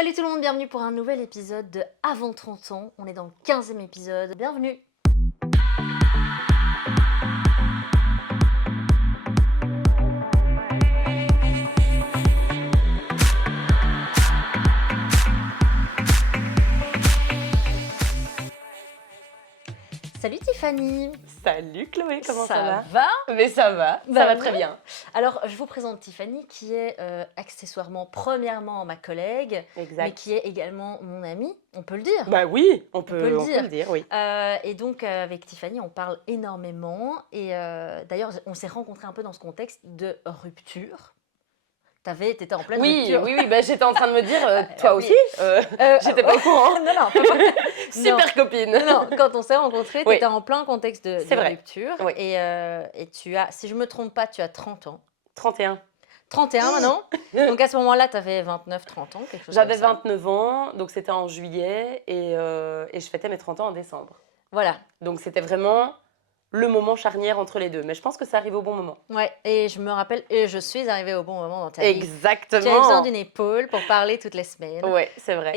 Salut tout le monde, bienvenue pour un nouvel épisode de Avant 30 ans. On est dans le 15e épisode. Bienvenue. Salut Tiffany. Salut Chloé, comment ça va? va? Mais ça va très bien. Alors, je vous présente Tiffany qui est accessoirement, premièrement ma collègue, Exact. mais qui est également mon amie, on peut le dire. Bah oui, on peut le le dire, oui. Et donc, avec Tiffany, on parle énormément. Et d'ailleurs, on s'est rencontrés un peu dans ce contexte de rupture. T'étais en pleine rupture. Oui, bah, j'étais en train de me dire, toi Oui. aussi j'étais pas au courant. Non, Super copine. Non, quand on s'est rencontrés, Oui. t'étais en plein contexte de vrai. rupture. Oui. Et tu as, si je me trompe pas, tu as 30 ans. 31. 31 maintenant. Donc à ce moment-là, tu avais 29, 30 ans, quelque chose J'avais comme ça. 29 ans, donc c'était en juillet et je fêtais mes 30 ans en décembre. Voilà. Donc c'était vraiment le moment charnière entre les deux. Mais je pense que ça arrive au bon moment. Ouais, et je me rappelle, et je suis arrivée au bon moment dans ta vie. Exactement. Tu avais besoin d'une épaule pour parler toutes les semaines. Ouais, c'est vrai.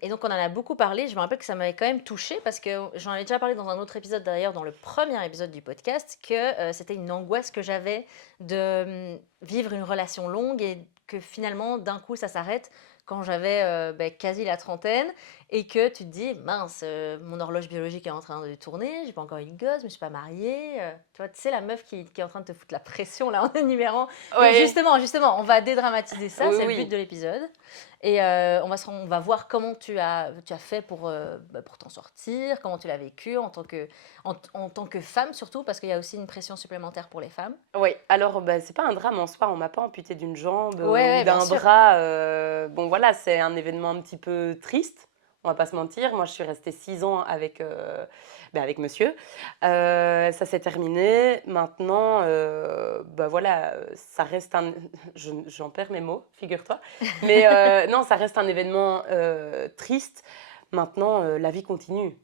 Et donc, on en a beaucoup parlé. Je me rappelle que ça m'avait quand même touchée parce que j'en avais déjà parlé dans un autre épisode, d'ailleurs, dans le premier épisode du podcast, que c'était une angoisse que j'avais de vivre une relation longue et que finalement, d'un coup, ça s'arrête quand j'avais quasi la trentaine et que tu te dis, mince, mon horloge biologique est en train de tourner, j'ai pas encore eu de gosse, je me suis pas mariée. Tu vois, tu sais, la meuf qui est en train de te foutre la pression là en énumérant. Ouais. Et justement, on va dédramatiser ça, Oui, c'est oui. le but de l'épisode. Et on va voir comment tu as fait pour t'en sortir, comment tu l'as vécu en tant que femme surtout, parce qu'il y a aussi une pression supplémentaire pour les femmes. Oui, alors c'est pas un drame en soi, on m'a pas amputé d'une jambe Ouais, ou d'un bien sûr. bras. Bon voilà, c'est un événement un petit peu triste, on va pas se mentir. Moi je suis restée 6 ans avec monsieur. Ça s'est terminé. Maintenant, voilà, ça reste un. J'en perds mes mots, figure-toi. Mais non, ça reste un événement triste. Maintenant, la vie continue.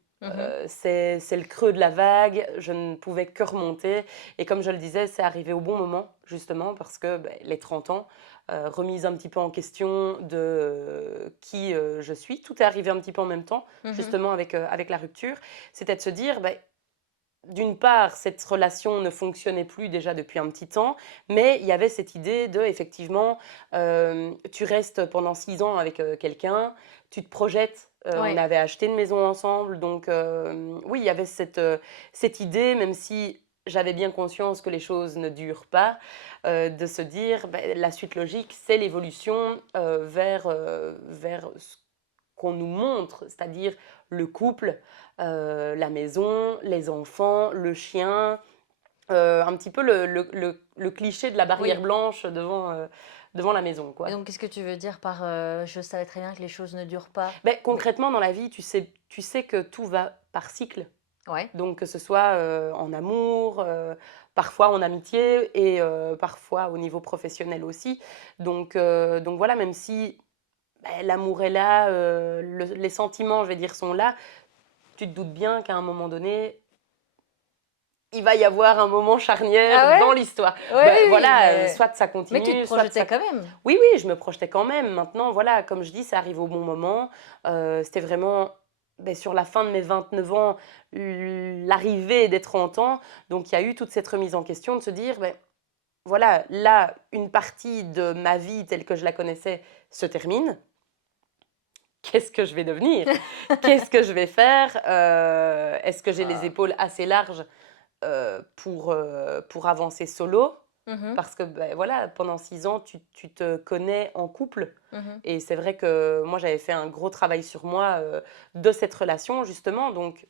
C'est le creux de la vague, je ne pouvais que remonter. Et comme je le disais, c'est arrivé au bon moment, justement, parce que les 30 ans, remise un petit peu en question de qui je suis. Tout est arrivé un petit peu en même temps, justement, avec la rupture. C'était de se dire, d'une part, cette relation ne fonctionnait plus déjà depuis un petit temps, mais il y avait cette idée de, effectivement, tu restes pendant 6 ans avec quelqu'un, tu te projettes. Ouais. On avait acheté une maison ensemble, donc oui, il y avait cette idée, même si j'avais bien conscience que les choses ne durent pas, de se dire, la suite logique, c'est l'évolution vers ce qu'on nous montre, c'est-à-dire le couple, la maison, les enfants, le chien, un petit peu le cliché de la barrière blanche devant la maison, quoi. Et donc, qu'est-ce que tu veux dire par je savais très bien que les choses ne durent pas? Concrètement, dans la vie, tu sais que tout va par cycle. Ouais. Donc, que ce soit en amour, parfois en amitié et parfois au niveau professionnel aussi. Donc voilà, même si l'amour est là, les sentiments, je vais dire, sont là, tu te doutes bien qu'à un moment donné, il va y avoir un moment charnière dans l'histoire. Ouais, voilà, soit ça continue, mais tu te soit projetais ça... quand même. Oui, je me projetais quand même. Maintenant, voilà, comme je dis, ça arrive au bon moment. C'était vraiment sur la fin de mes 29 ans, l'arrivée des 30 ans. Donc, il y a eu toute cette remise en question de se dire, voilà, là, une partie de ma vie telle que je la connaissais se termine. Qu'est-ce que je vais devenir? Qu'est-ce que je vais faire? Est-ce que j'ai les épaules assez larges pour avancer solo? Parce que voilà, pendant 6 ans, tu te connais en couple. Et c'est vrai que moi, j'avais fait un gros travail sur moi de cette relation, justement. Donc,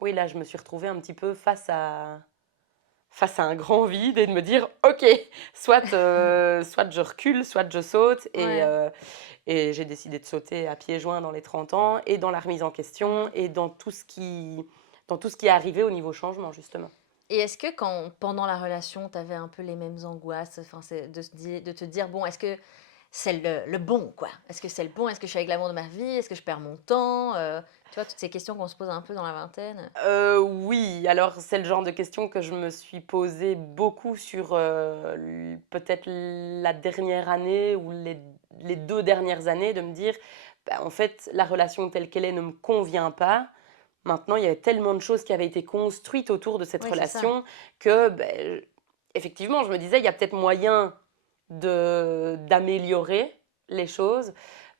oui, là, je me suis retrouvée un petit peu face à un grand vide et de me dire, OK, soit je recule, soit je saute. Et j'ai décidé de sauter à pieds joints dans les 30 ans et dans la remise en question et dans tout ce qui est arrivé au niveau changement, justement. Et est-ce que pendant la relation, tu avais un peu les mêmes angoisses, de te dire, bon, est-ce que c'est le bon, quoi? Est-ce que c'est le bon? Est-ce que je suis avec l'amour de ma vie? Est-ce que je perds mon temps? Tu vois, toutes ces questions qu'on se pose un peu dans la vingtaine. Oui, alors c'est le genre de questions que je me suis posée beaucoup sur, peut-être la dernière année ou les 2 dernières années, de me dire: «Bah, en fait, la relation telle qu'elle est ne me convient pas». Maintenant, il y avait tellement de choses qui avaient été construites autour de cette Oui, c'est ça. relation que, beh, effectivement, je me disais: «Il y a peut-être moyen de d'améliorer les choses».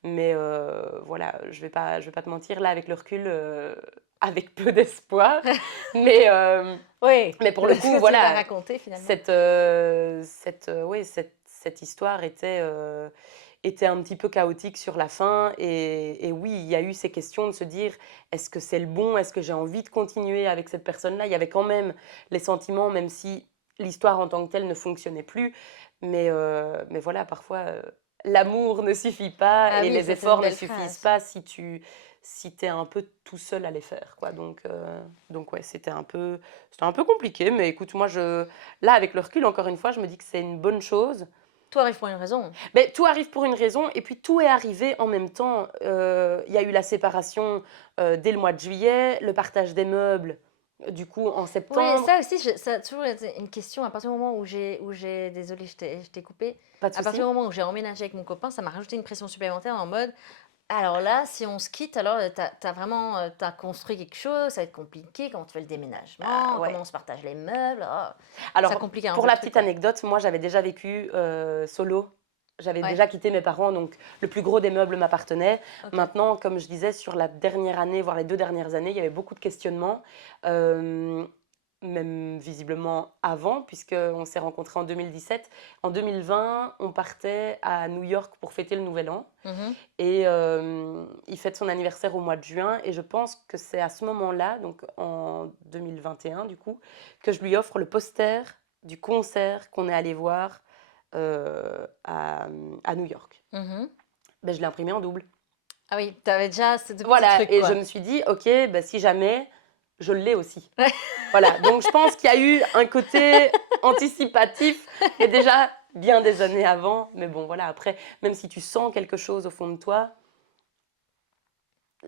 Mais voilà, je vais pas te mentir, là, avec le recul, avec peu d'espoir. Mais Oui, mais pour de le ce coup, que tu m'as voilà, raconté finalement. oui, cette histoire était un petit peu chaotique sur la fin et oui, il y a eu ces questions de se dire: «Est-ce que c'est le bon? Est-ce que j'ai envie de continuer avec cette personne-là?» Il y avait quand même les sentiments, même si l'histoire en tant que telle ne fonctionnait plus. Mais voilà, parfois, l'amour ne suffit pas Ah et oui, les ça c'est une efforts ne belle suffisent phrase. pas si tu es un peu tout seul à les faire, quoi. Donc ouais, c'était un peu compliqué, mais écoute, là, avec le recul, encore une fois, je me dis que c'est une bonne chose. Tout arrive pour une raison. Mais tout arrive pour une raison et puis tout est arrivé en même temps. Il y a eu la séparation, dès le mois de juillet, le partage des meubles, du coup, en Oui, septembre. ça aussi, ça a toujours été une question. À partir du moment désolée, je t'ai coupé. Pas de À partir souci. du moment où j'ai emménagé avec mon copain, ça m'a rajouté une pression supplémentaire en mode, alors là, si on se quitte, alors t'as vraiment, t'as construit quelque chose, ça va être compliqué, comment tu fais le déménagement, comment Ouais. on se partage les meubles, ça Alors, complique un pour peu le la truc, petite quoi. anecdote, moi, j'avais déjà vécu, solo. J'avais Ouais, déjà quitté mes parents, donc le plus gros des meubles m'appartenait. ok. Maintenant, comme je disais, sur la dernière année, voire les 2 dernières années, il y avait beaucoup de questionnements, hem, même visiblement avant, puisqu'on s'est rencontrés en 2017. En 2020, on partait à New York pour fêter le nouvel an Mhm, et il fête son anniversaire au mois de juin et je pense que c'est à ce moment-là, donc en 2021 du coup, que je lui offre le poster du concert qu'on est allé voir, à New York. mhm. Ben je l'ai imprimé en double. Ah oui, t'avais déjà ce petit Voilà truc, et je quoi. me suis dit: «OK, bah, si jamais, je l'ai aussi». Voilà, donc je pense qu'il y a eu un côté anticipatif, mais déjà bien des années avant. Mais bon, voilà, après, même si tu sens quelque chose au fond de toi,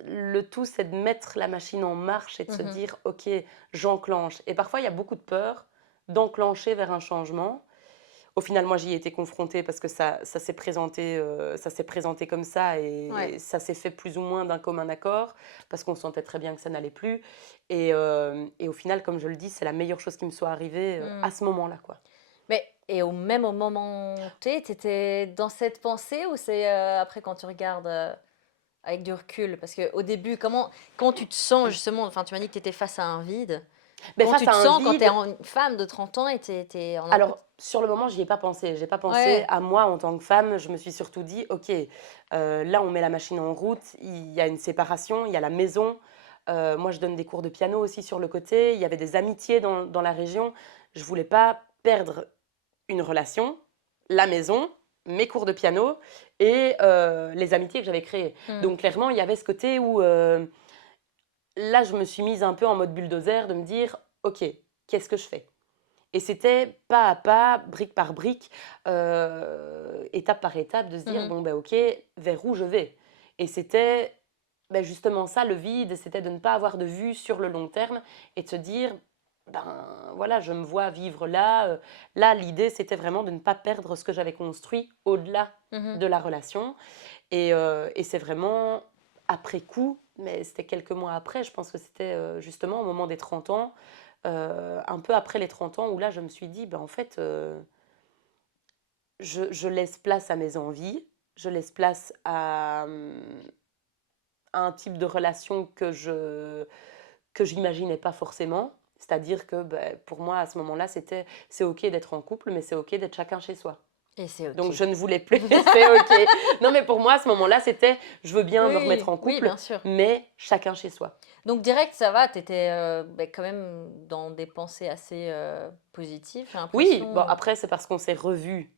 le tout, c'est de mettre la machine en marche et de se Mhm. dire: «OK, j'enclenche» et parfois, il y a beaucoup de peur d'enclencher vers un changement. Au final, moi, j'y ai été confrontée parce que ça s'est présenté comme ça Ouais. et ça s'est fait plus ou moins d'un commun accord parce qu'on sentait très bien que ça n'allait plus et au final, comme je le dis, c'est la meilleure chose qui me soit arrivée, Hmm. à ce moment-là, quoi. Mais, et même au moment T, t'étais dans cette pensée ou c'est après quand tu regardes avec du recul? Parce qu'au début, quand tu te sens justement, enfin tu m'as dit que tu étais face à un vide, Mais comment face tu à te un sens quand tu es vide. une femme de 30 ans et tu en un peu... Alors, sur le moment, j'y ai pas pensé. J'ai pas pensé Ouais, à moi en tant que femme. Je me suis surtout dit: «OK, là, on met la machine en route. Il y a une séparation, il y a la maison». Moi, je donne des cours de piano aussi sur le côté. Il y avait des amitiés dans la région. Je voulais pas perdre une relation, la maison, mes cours de piano et les amitiés que j'avais créées. hmm, Donc clairement, il y avait ce côté où, là, je me suis mise un peu en mode bulldozer de me dire: «OK, qu'est-ce que je fais?» Et c'était pas à pas, brique par brique, étape par étape de se dire: mhm, «Bon, ben OK, vers où je vais?» Et c'était, beh, justement ça le vide, c'était de ne pas avoir de vue sur le long terme et de se dire: «Ben, voilà, je me vois vivre là», là, l'idée, c'était vraiment de ne pas perdre ce que j'avais construit au-delà mhm. de la relation et c'est vraiment après coup, mais c'était quelques mois après, je pense que c'était, justement au moment des 30 ans, un peu après les 30 ans où là je me suis dit: «Ben, en fait, je laisse place à mes envies, je laisse place à un type de relation que j'imaginais pas forcément». C'est-à-dire que, beh, pour moi à ce moment-là, c'est OK d'être en couple, mais c'est OK d'être chacun chez soi. Et c'est Donc ok. je ne voulais plus c'est OK. Non, mais pour moi, à ce moment-là, c'était: «Je veux bien me remettre Oui, en oui, couple, bien sûr. mais chacun chez soi». Donc direct, ça va, tu étais quand même dans des pensées assez positives, j'ai Oui, bon l'impression. après c'est parce qu'on s'est revus,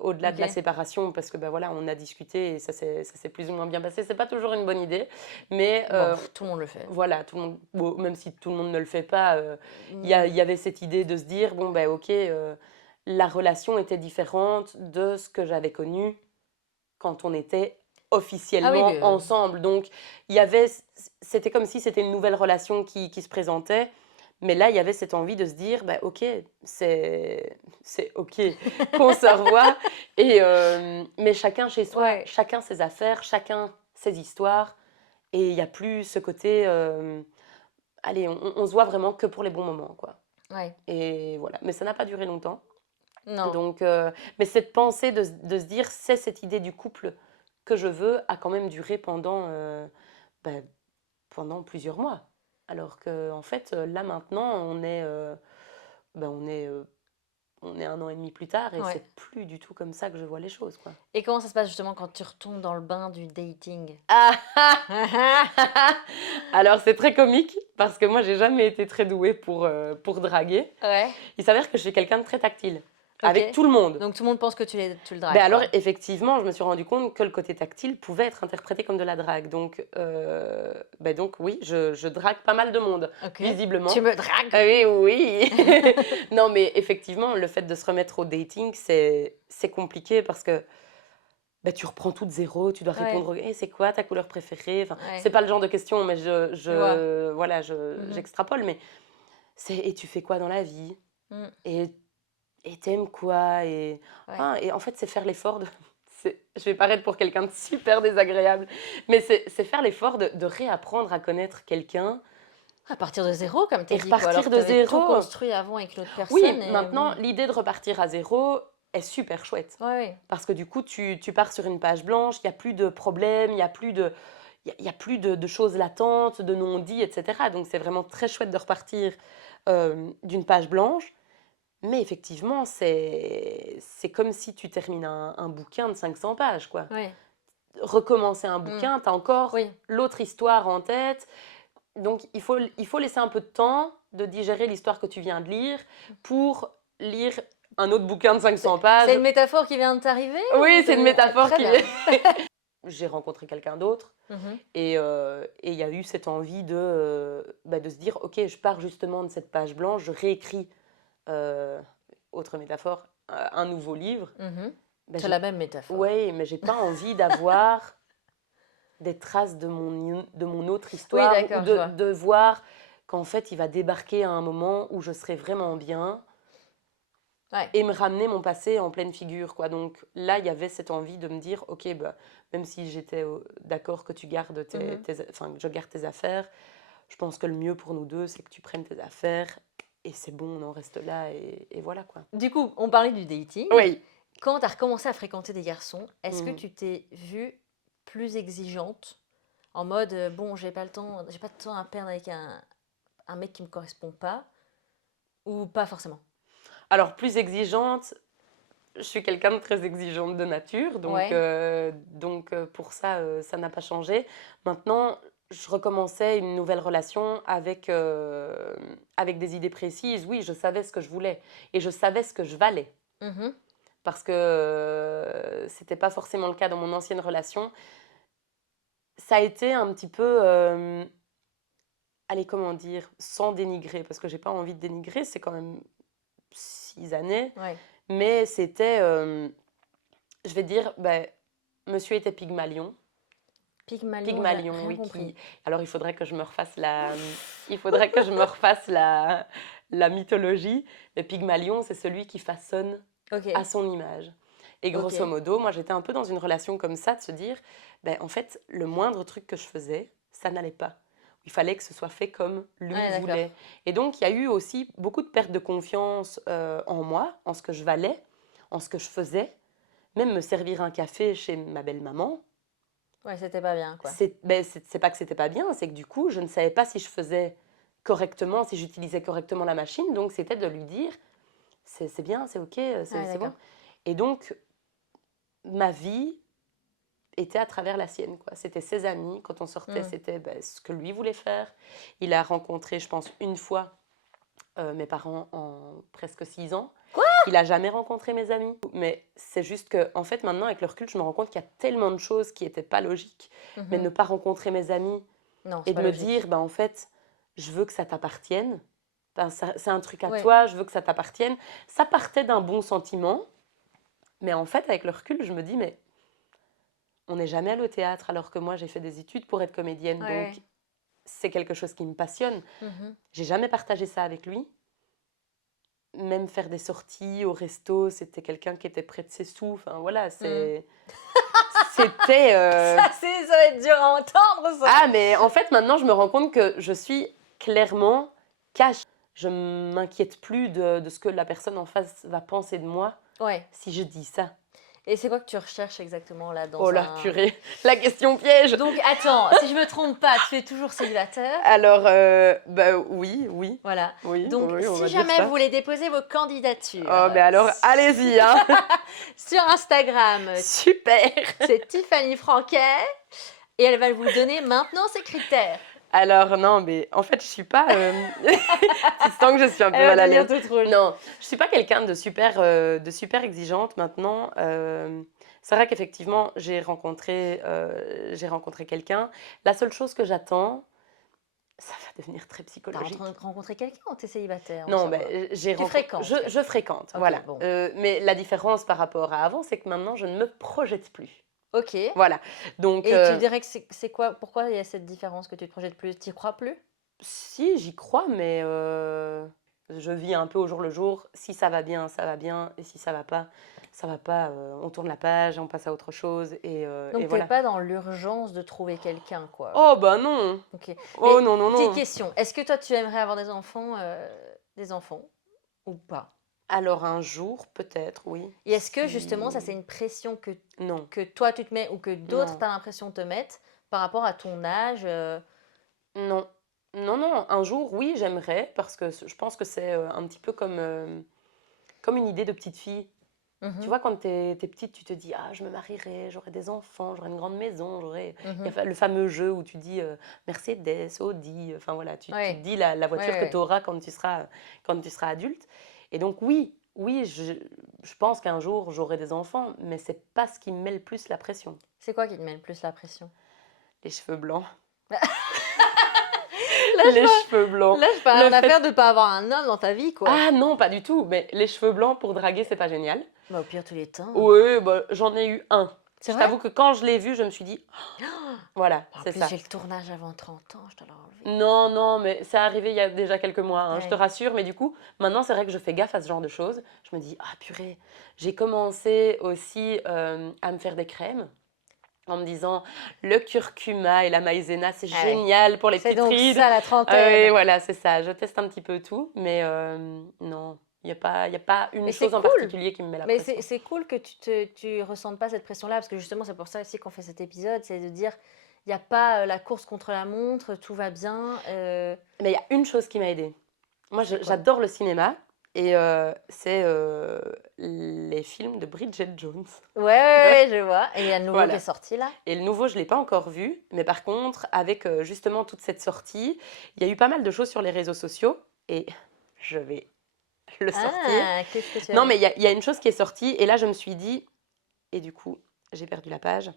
au-delà de la Ok. séparation parce que, bah, voilà, on a discuté et ça s'est plus ou moins bien passé. C'est pas toujours une bonne idée, mais Bon, tout le monde le fait. voilà, tout le monde bon, même si tout le monde ne le fait pas, il Mm, y avait cette idée de se dire: «Bon, bah, OK, la relation était différente de ce que j'avais connu quand on était Ah oui, officiellement ensemble. Donc, c'était comme si c'était une nouvelle relation qui se présentait. Mais là, il y avait cette envie de se dire, bah, ok, c'est ok qu'on se revoit. Mais chacun chez soi, ouais, chacun ses affaires, chacun ses histoires. Et il n'y a plus ce côté, allez, on se voit vraiment que pour les bons moments, quoi. ouais. Et voilà. Mais ça n'a pas duré longtemps. Non. Donc, mais cette pensée de se dire, c'est cette idée du couple que je veux, a quand même duré ben, pendant plusieurs mois. Alors que, en fait, là maintenant, ben, on est 1 an et demi plus tard et Ouais. c'est plus du tout comme ça que je vois les choses, quoi. Et comment ça se passe justement quand tu retombes dans le bain du dating? Ah Alors, c'est très comique parce que moi, j'ai jamais été très douée pour draguer. Ouais, Il s'avère que je suis quelqu'un de très tactile, ok. avec tout le monde. Donc tout le monde pense que tu le Ben dragues, alors, quoi. effectivement, je me suis rendu compte que le côté tactile pouvait être interprété comme de la drague. Donc oui, je drague pas mal de monde, Ok. visiblement. Tu me dragues? Ah oui, oui. Non, mais effectivement, le fait de se remettre au dating, c'est compliqué parce que ben, tu reprends tout de zéro, tu dois Ouais, répondre, c'est quoi ta couleur préférée? Enfin, c'est ouais. pas le genre de question, mais Je vois. voilà, Mhm. j'extrapole, mais et tu fais quoi dans la vie? Mm. Et t'aimes quoi? Ouais. Et en fait, c'est faire l'effort de. Je vais paraître pour quelqu'un de super désagréable, mais c'est faire l'effort de réapprendre à connaître quelqu'un À partir de zéro, comme tu as et dit, quoi. Alors repartir que tu de avais tout zéro. construit avant avec l'autre personne Oui, et... maintenant, l'idée de repartir à zéro est super chouette. Ouais, ouais. Parce que du coup, tu pars sur une page blanche, il n'y a plus de problèmes, il n'y a plus il y a plus de choses latentes, de non-dits, etc. Donc, c'est vraiment très chouette de repartir d'une page blanche. Mais effectivement, c'est comme si tu termines un bouquin de 500 pages, quoi. Ouais. Recommencer un Mm. bouquin, tu as encore Oui. l'autre histoire en tête. Donc, il faut laisser un peu de temps de digérer l'histoire que tu viens de lire pour lire un autre bouquin de 500 C'est pages. une métaphore qui vient de t'arriver Oui, c'est une métaphore Très qui... bien. J'ai rencontré quelqu'un d'autre Mhm. et il y a eu cette envie de se dire, ok, je pars justement de cette page blanche, je réécris, euh, autre métaphore, un nouveau livre. Mhm. Ben, C'est la même métaphore. ouais, mais j'ai pas envie d'avoir des traces de mon autre Oui, histoire ou d'accord, je vois. de voir qu'en fait il va débarquer à un moment où je serai vraiment bien Ouais. et me ramener mon passé en pleine figure, quoi. Donc là, il y avait cette envie de me dire, ok, bah, même si j'étais d'accord que tu gardes Mhm. enfin, que je garde tes affaires, je pense que le mieux pour nous deux, c'est que tu prennes tes affaires et c'est bon, on en reste là et voilà, quoi. Du coup, on parlait du dating. Oui. Quand tu as recommencé à fréquenter des garçons, est-ce que Mhm. tu t'es vue plus exigeante? En mode, bon, j'ai pas le temps, j'ai pas de temps à perdre avec un mec qui me correspond pas? Ou pas forcément? Alors, plus exigeante, je suis quelqu'un de très exigeante de nature, Ouais. pour ça, ça n'a pas changé. Maintenant, je recommençais une nouvelle relation avec des idées précises. Oui, je savais ce que je voulais et je savais ce que je valais. Mhm. Parce que c'était pas forcément le cas dans mon ancienne relation. Ça a été un petit peu, allez, comment dire, sans dénigrer, parce que j'ai pas envie de dénigrer, c'est quand même 6 années, Ouais. mais c'était, je vais dire, ben, monsieur était Pygmalion. Pygmalion, j'ai Pygmalion, rien oui, compris. alors il faudrait que je me refasse la mythologie. Mais Pygmalion, c'est celui qui façonne Ok, à son image. Et grosso ok. modo, moi, j'étais un peu dans une relation comme ça, de se dire, ben, en fait, le moindre truc que je faisais, ça n'allait pas. Il fallait que ce soit fait comme lui Ouais, d'accord. voulait. Et donc, il y a eu aussi beaucoup de perte de confiance en moi, en ce que je valais, en ce que je faisais. Même me servir un café chez ma belle-maman, Ouais, c'était pas bien, quoi. c'est pas que c'était pas bien, c'est que du coup, je ne savais pas si je faisais correctement, si j'utilisais correctement la machine. Donc, c'était de lui dire, c'est bien, c'est ok, Ouais, c'est bon. d'accord. Et donc, ma vie était à travers la sienne, quoi. C'était ses amis. Quand on sortait, Hmm. c'était ce que lui voulait faire. Il a rencontré, je pense, une fois mes parents en presque 6 ans. Quoi? Il a jamais rencontré mes amis. Mais c'est juste que, en fait, maintenant, avec le recul, je me rends compte qu'il y a tellement de choses qui n'étaient pas logiques. Mais Mhm. ne pas rencontrer mes amis Non, et c'est de pas me dire, logique. bah, en fait, je veux que ça t'appartienne. Enfin, c'est un truc à Ouais. toi, je veux que ça t'appartienne. Ça partait d'un bon sentiment. Mais en fait, avec le recul, je me dis, mais on n'est jamais allé au théâtre, alors que moi, j'ai fait des études pour être comédienne. Ouais. Donc, c'est quelque chose qui me passionne. Mhm. J'ai jamais partagé ça avec lui. Même faire des sorties au resto, c'était quelqu'un qui était près de ses sous. Enfin, voilà, c'était... Ça va être dur à entendre, ça. Ah, mais en fait, maintenant, je me rends compte que je suis clairement cash. Je m'inquiète plus de ce que la personne en face va penser de moi Ouais. si je dis ça. Et c'est quoi que tu recherches exactement là dans Oh la un... purée, la question piège. Donc, attends, si je me trompe pas, tu es toujours célibataire. Alors, bah oui, Voilà. oui, Donc, oui, on va si dire jamais ça. vous voulez déposer vos candidatures Oh, ben alors, allez-y, hein. sur Instagram, Super. c'est Tiffany Franquet et elle va vous donner maintenant ses critères. Alors, non, mais en fait, je suis pas... Tu sens que je suis un peu Elle mal va à devenir l'aise. toute rouge. Non, je suis pas quelqu'un de super exigeante maintenant. C'est vrai qu'effectivement, j'ai rencontré quelqu'un. La seule chose que j'attends, ça va devenir très T'as psychologique. rencontré quelqu'un ou t'es célibataire? Non, mais ben, j'ai Tu fréquentes. je fréquente, Ok, voilà. bon. Mais la différence par rapport à avant, c'est que maintenant, je ne me projette plus. Ok. Voilà. Donc, Et tu dirais que c'est quoi? Pourquoi il y a cette différence que tu te projettes plus? Tu y crois plus? si, j'y crois, mais je vis un peu au jour le jour. Si ça va bien, ça va bien. Et si ça va pas, ça va pas. On tourne la page, on passe à autre chose. Et Donc t'es voilà. pas dans l'urgence de trouver quelqu'un, quoi. Oh, bah non. Ok. Oh, Mais non, non, petite non. question, est-ce que toi tu aimerais avoir des enfants ou pas? Alors, un jour, peut-être, oui. Et est-ce que justement ça c'est Si... une pression Non, que toi tu te mets ou que d'autres non, t'as l'impression te mettent par rapport à ton âge? non. Non, non. Un jour, oui, j'aimerais. Parce que je pense que c'est un petit peu comme une idée de petite fille. Tu Mhm, vois, quand t'es petite, tu te dis, ah, je me marierai, j'aurai des enfants, j'aurai une grande maison, il y mhm. a le fameux jeu où tu dis Mercedes, Audi, enfin voilà, tu te Ouais, dis la ouais, voiture que tu ouais. auras quand tu seras adulte. Et donc oui, oui, je pense qu'un jour j'aurai des enfants, mais c'est pas ce qui me met le plus la pression. C'est quoi qui te met le plus la pression? Les cheveux blancs. Là, Les cheveux blancs. je parle Le en fait- affaire de ne pas avoir un homme dans ta vie, quoi. Ah non, pas du tout, mais les cheveux blancs pour draguer, c'est pas génial. Bah, au pire, tous les temps. Oui, bah, j'en ai eu un. C'est Je vrai? t'avoue que quand je l'ai vu, je me suis dit, voilà, En c'est plus, ça. j'ai le tournage avant 30 ans, je te l'ai enlevé. Non, non, mais c'est arrivé il y a déjà quelques mois, hein, je te Ouais. rassure. Mais du coup, maintenant, c'est vrai que je fais gaffe à ce genre de choses. Je me dis, ah purée, j'ai commencé aussi à me faire des crèmes en me disant, le curcuma et la maïzena, c'est Ah ouais. génial pour les C'est petites donc rides. ça la Et trentaine. voilà, c'est ça. Je teste un petit peu tout, mais non, il y a pas une Mais c'est chose en cool. particulier qui me met la Mais pression. c'est cool que tu ressentes pas cette pression-là, parce que justement, c'est pour ça aussi qu'on fait cet épisode, c'est de dire, il n'y a pas la course contre la montre, tout va bien. Mais il y a une chose qui m'a aidée. Moi, C'est quoi? j'adore le cinéma et c'est les films de Bridget Jones. Ouais, ouais, ouais, je vois. Et il y a le nouveau qui Voilà. est sorti là. Et le nouveau, je ne l'ai pas encore vu, mais par contre, avec justement toute cette sortie, il y a eu pas mal de choses sur les réseaux sociaux et je vais le sortir. Ah, qu'est-ce que tu as Non, vu? mais il y a une chose qui est sortie et là, je me suis dit, et du coup, j'ai perdu la page.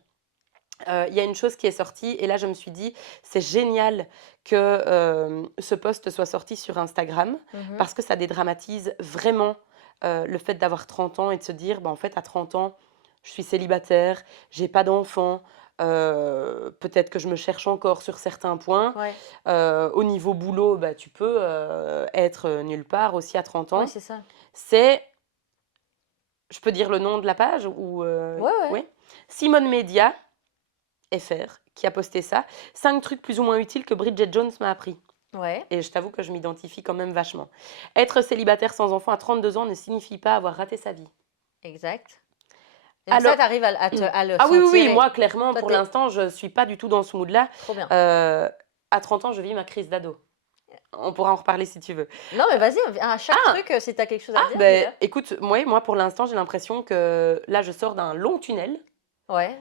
Il y a une chose qui est sortie et là, je me suis dit, c'est génial que ce post soit sorti sur Instagram Mhm. parce que ça dédramatise vraiment le fait d'avoir 30 ans et de se dire, bah, en fait, à 30 ans, je suis célibataire, j'ai pas d'enfant, peut-être que je me cherche encore sur certains points. Ouais, Au niveau boulot, bah, tu peux être nulle part aussi à 30 ouais, ans. c'est ça. C'est, je peux dire le nom de la page ou Ouais, ouais. oui, Simone Media FR qui a posté ça. 5 trucs plus ou moins utiles que Bridget Jones m'a appris. Ouais, Et je t'avoue que je m'identifie quand même vachement. Être célibataire sans enfant à 32 ans ne signifie pas avoir raté sa vie. exact. Et donc ça, Alors, tu arrives à le ah oui, oui, oui, sentir. moi clairement, Toi, pour t'es l'instant, je suis pas du tout dans ce mood-là. trop bien. À 30 ans, je vis ma crise d'ado. On pourra en reparler si tu veux. Non, mais vas-y, à chaque Ah, truc, si tu as quelque chose à dire, ben dis-le. écoute, moi pour l'instant, j'ai l'impression que là, je sors d'un long tunnel Ouais.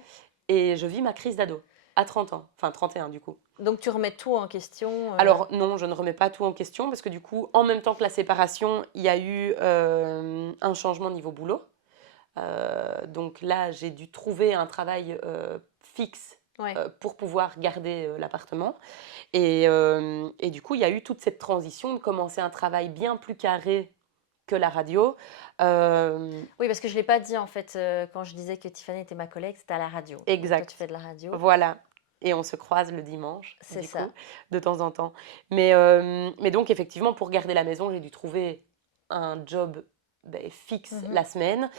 et je vis ma crise d'ado. À 30 ans, enfin 31 du coup. Donc tu remets tout en question. Alors non, je ne remets pas tout en question parce que du coup, en même temps que la séparation, il y a eu un changement niveau boulot. Donc là, j'ai dû trouver un travail fixe Ouais. pour pouvoir garder l'appartement. Et du coup, il y a eu toute cette transition de commencer un travail bien plus carré que la radio. Oui, parce que je ne l'ai pas dit en fait quand je disais que Tiffany était ma collègue, c'était à la radio. Donc, toi, Exact. tu fais de la radio. Voilà. Et on se croise le dimanche, C'est du ça. coup, de temps en temps. Mais donc, effectivement, pour garder la maison, j'ai dû trouver un job fixe Mhm. la semaine.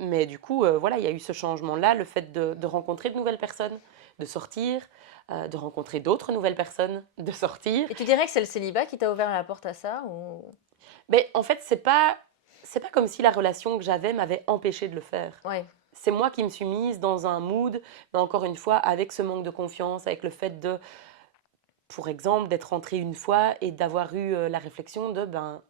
Mais du coup, voilà, il y a eu ce changement-là, le fait de rencontrer de nouvelles personnes, de sortir, de rencontrer d'autres nouvelles personnes, de sortir. Et tu dirais que c'est le célibat qui t'a ouvert la porte à ça ou... Mais en fait, c'est pas comme si la relation que j'avais m'avait empêché de le faire. Ouais. C'est moi qui me suis mise dans un mood, mais encore une fois, avec ce manque de confiance, avec le fait de, pour exemple, d'être rentrée une fois et d'avoir eu la réflexion de, ben,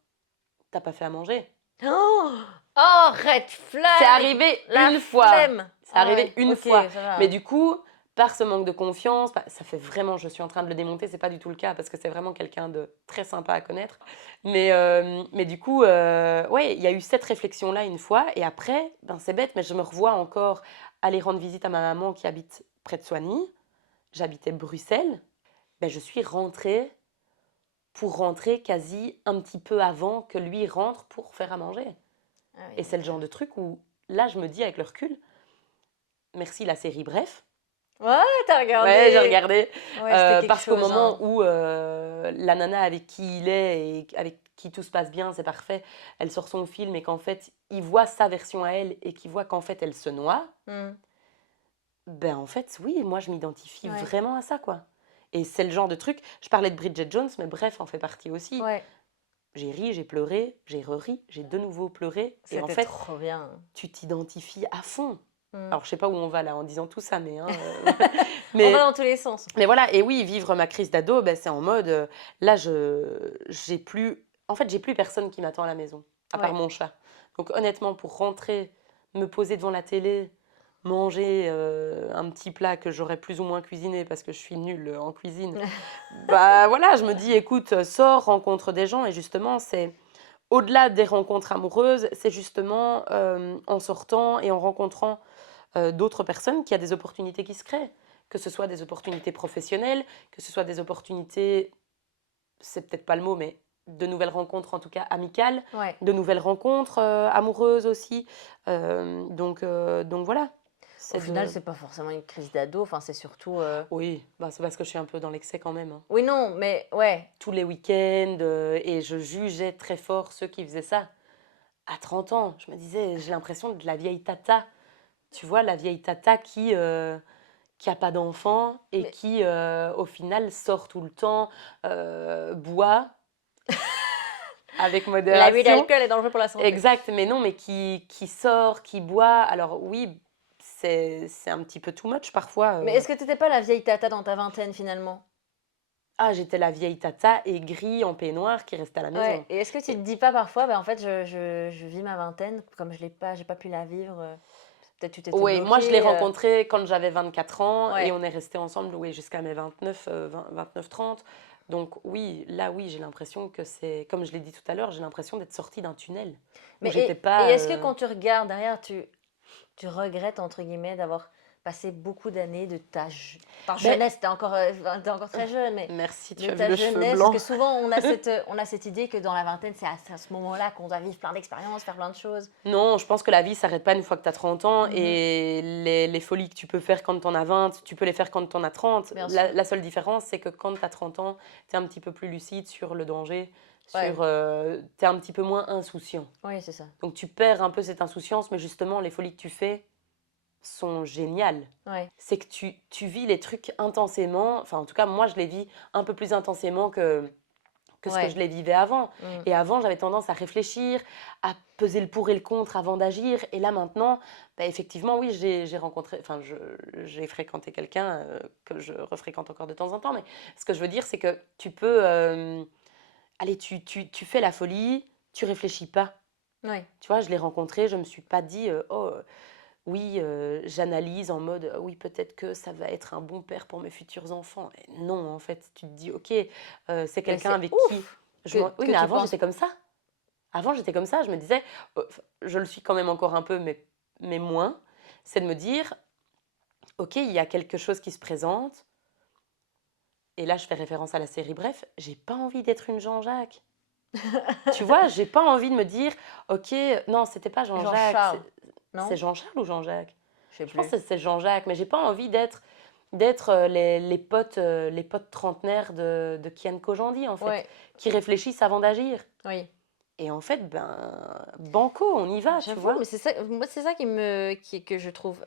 t'as pas fait à manger. Oh, oh, red flag! C'est arrivé La une fois. flemme. C'est arrivé une ok, fois. ça va. Mais du coup, par ce manque de confiance, ça fait vraiment, je suis en train de le démonter, c'est pas du tout le cas parce que c'est vraiment quelqu'un de très sympa à connaître. Mais du coup, ouais, il y a eu cette réflexion-là une fois et après, ben c'est bête, mais je me revois encore aller rendre visite à ma maman qui habite près de Soigny. J'habitais Bruxelles. Ben, je suis rentrée pour rentrer quasi un petit peu avant que lui rentre pour faire à manger. Ah oui, Et c'est le genre de truc où, là, je me dis avec le recul, merci la série Bref. Ouais, t'as regardé. Ouais, j'ai regardé. Ouais, c'était quelque Parce qu'au chose, moment hein. où la nana avec qui il est et avec qui tout se passe bien, c'est parfait, elle sort son film et qu'en fait, il voit sa version à elle et qu'il voit qu'en fait, elle se noie, Hmm. ben en fait, oui, moi, je m'identifie Ouais. vraiment à ça, quoi. Et c'est le genre de truc, je parlais de Bridget Jones, mais Bref en fait partie aussi. Ouais, J'ai ri, j'ai pleuré, j'ai re-ri, j'ai de nouveau pleuré. Et en c'était fait, trop bien. tu t'identifies à fond. Hmm. Alors, je sais pas où on va là en disant tout ça, mais, On mais, va dans tous les sens. mais voilà. Et oui, vivre ma crise d'ado, ben, c'est en mode, là, j'ai plus, en fait, j'ai plus personne qui m'attend à la maison, à part Ouais. mon chat. Donc, honnêtement, pour rentrer, me poser devant la télé, manger un petit plat que j'aurais plus ou moins cuisiné parce que je suis nulle en cuisine, bah voilà, je me dis, écoute, sors, rencontre des gens. Et justement, c'est au-delà des rencontres amoureuses, c'est justement en sortant et en rencontrant d'autres personnes qu'il y a des opportunités qui se créent. Que ce soit des opportunités professionnelles, que ce soit des opportunités, c'est peut-être pas le mot, mais de nouvelles rencontres, en tout cas amicales, Ouais. de nouvelles rencontres amoureuses aussi. Donc voilà. Au C'est final, de... c'est pas forcément une crise d'ado. Enfin, c'est surtout. Oui, bah, c'est parce que je suis un peu dans l'excès quand même, hein. Oui, non, mais ouais. Tous les week-ends, et je jugeais très fort ceux qui faisaient ça. À 30 ans, je me disais, j'ai l'impression de la vieille tata. Tu vois, la vieille tata qui a pas d'enfant et Mais- qui, au final, sort tout le temps, boit avec L'abus modération. d'alcool est dangereux pour la santé. Exact, mais non, mais qui sort, qui boit. Alors oui, c'est un petit peu too much parfois. Mais est-ce que t'étais pas la vieille tata dans ta vingtaine finalement? Ah, j'étais la vieille tata aigrie en peignoir qui restait à la Ouais. maison. Et est-ce que tu Et- te dis pas parfois, en fait, je vis ma vingtaine, comme j'ai pas pu la vivre. Peut-être tu t'étais Oui, moi je l'ai bloquée. rencontré quand j'avais 24 ans et Ouais. on est restés ensemble, oui, jusqu'à mes 29, 29-30. Donc oui, là oui, j'ai l'impression que c'est, comme je l'ai dit tout à l'heure, j'ai l'impression d'être sortie d'un tunnel où Mais j'étais et pas... est-ce que quand tu regardes derrière, tu regrettes, entre guillemets, d'avoir passé beaucoup d'années de ta Ben, jeunesse, t'es encore très jeune, mais merci, tu de as vu ta le cheveu jeunesse, parce blanc. que souvent on a cette idée que dans la vingtaine, c'est à ce moment-là qu'on doit vivre plein d'expériences, faire plein de choses. Non, je pense que la vie s'arrête pas une fois que tu as 30 ans Mhm. et les folies que tu peux faire quand tu en as 20, tu peux les faire quand tu en as 30. Bien La, sûr. la seule différence, c'est que quand tu as 30 ans, tu es un petit peu plus lucide sur le danger, Ouais. tu es un petit peu moins insouciant. Oui, c'est ça. Donc tu perds un peu cette insouciance, mais justement, les folies que tu fais sont géniales. Ouais. C'est que tu vis les trucs intensément, enfin en tout cas, moi je les vis un peu plus intensément que ce que Ouais. je les vivais avant. Mm. Et avant, j'avais tendance à réfléchir, à peser le pour et le contre avant d'agir. Et là, maintenant, bah, effectivement, oui, j'ai rencontré, enfin, j'ai fréquenté quelqu'un que je refréquente encore de temps en temps. Mais ce que je veux dire, c'est que tu peux... allez, tu fais la folie, tu réfléchis pas. Ouais. Tu vois, je l'ai rencontré, je me suis pas dit, oh, oui, j'analyse en mode, oui, peut-être que ça va être un bon père pour mes futurs enfants. Et non, en fait, tu te dis, ok, c'est Mais quelqu'un c'est avec qui ouf oui, que mais tu avant, penses. j'étais comme ça. Avant, j'étais comme ça. Je me disais, je le suis quand même encore un peu, mais moins. C'est de me dire, ok, il y a quelque chose qui se présente. Et là, je fais référence à la série Bref. J'ai pas envie d'être une Jean-Jacques. Tu vois, j'ai pas envie de me dire, ok, non, c'était pas Jean-Jacques, Jean-Charles, c'est non? Jean-Charles ou Jean-Jacques? Je sais Je pense plus. que c'est Jean-Jacques, mais j'ai pas envie d'être les potes trentenaires de Kian Kojandi, en fait, Ouais, qui réfléchissent avant d'agir. oui. Et en fait, ben, banco, on y va, tu J'avoue, vois. mais c'est ça, moi, c'est ça que je trouve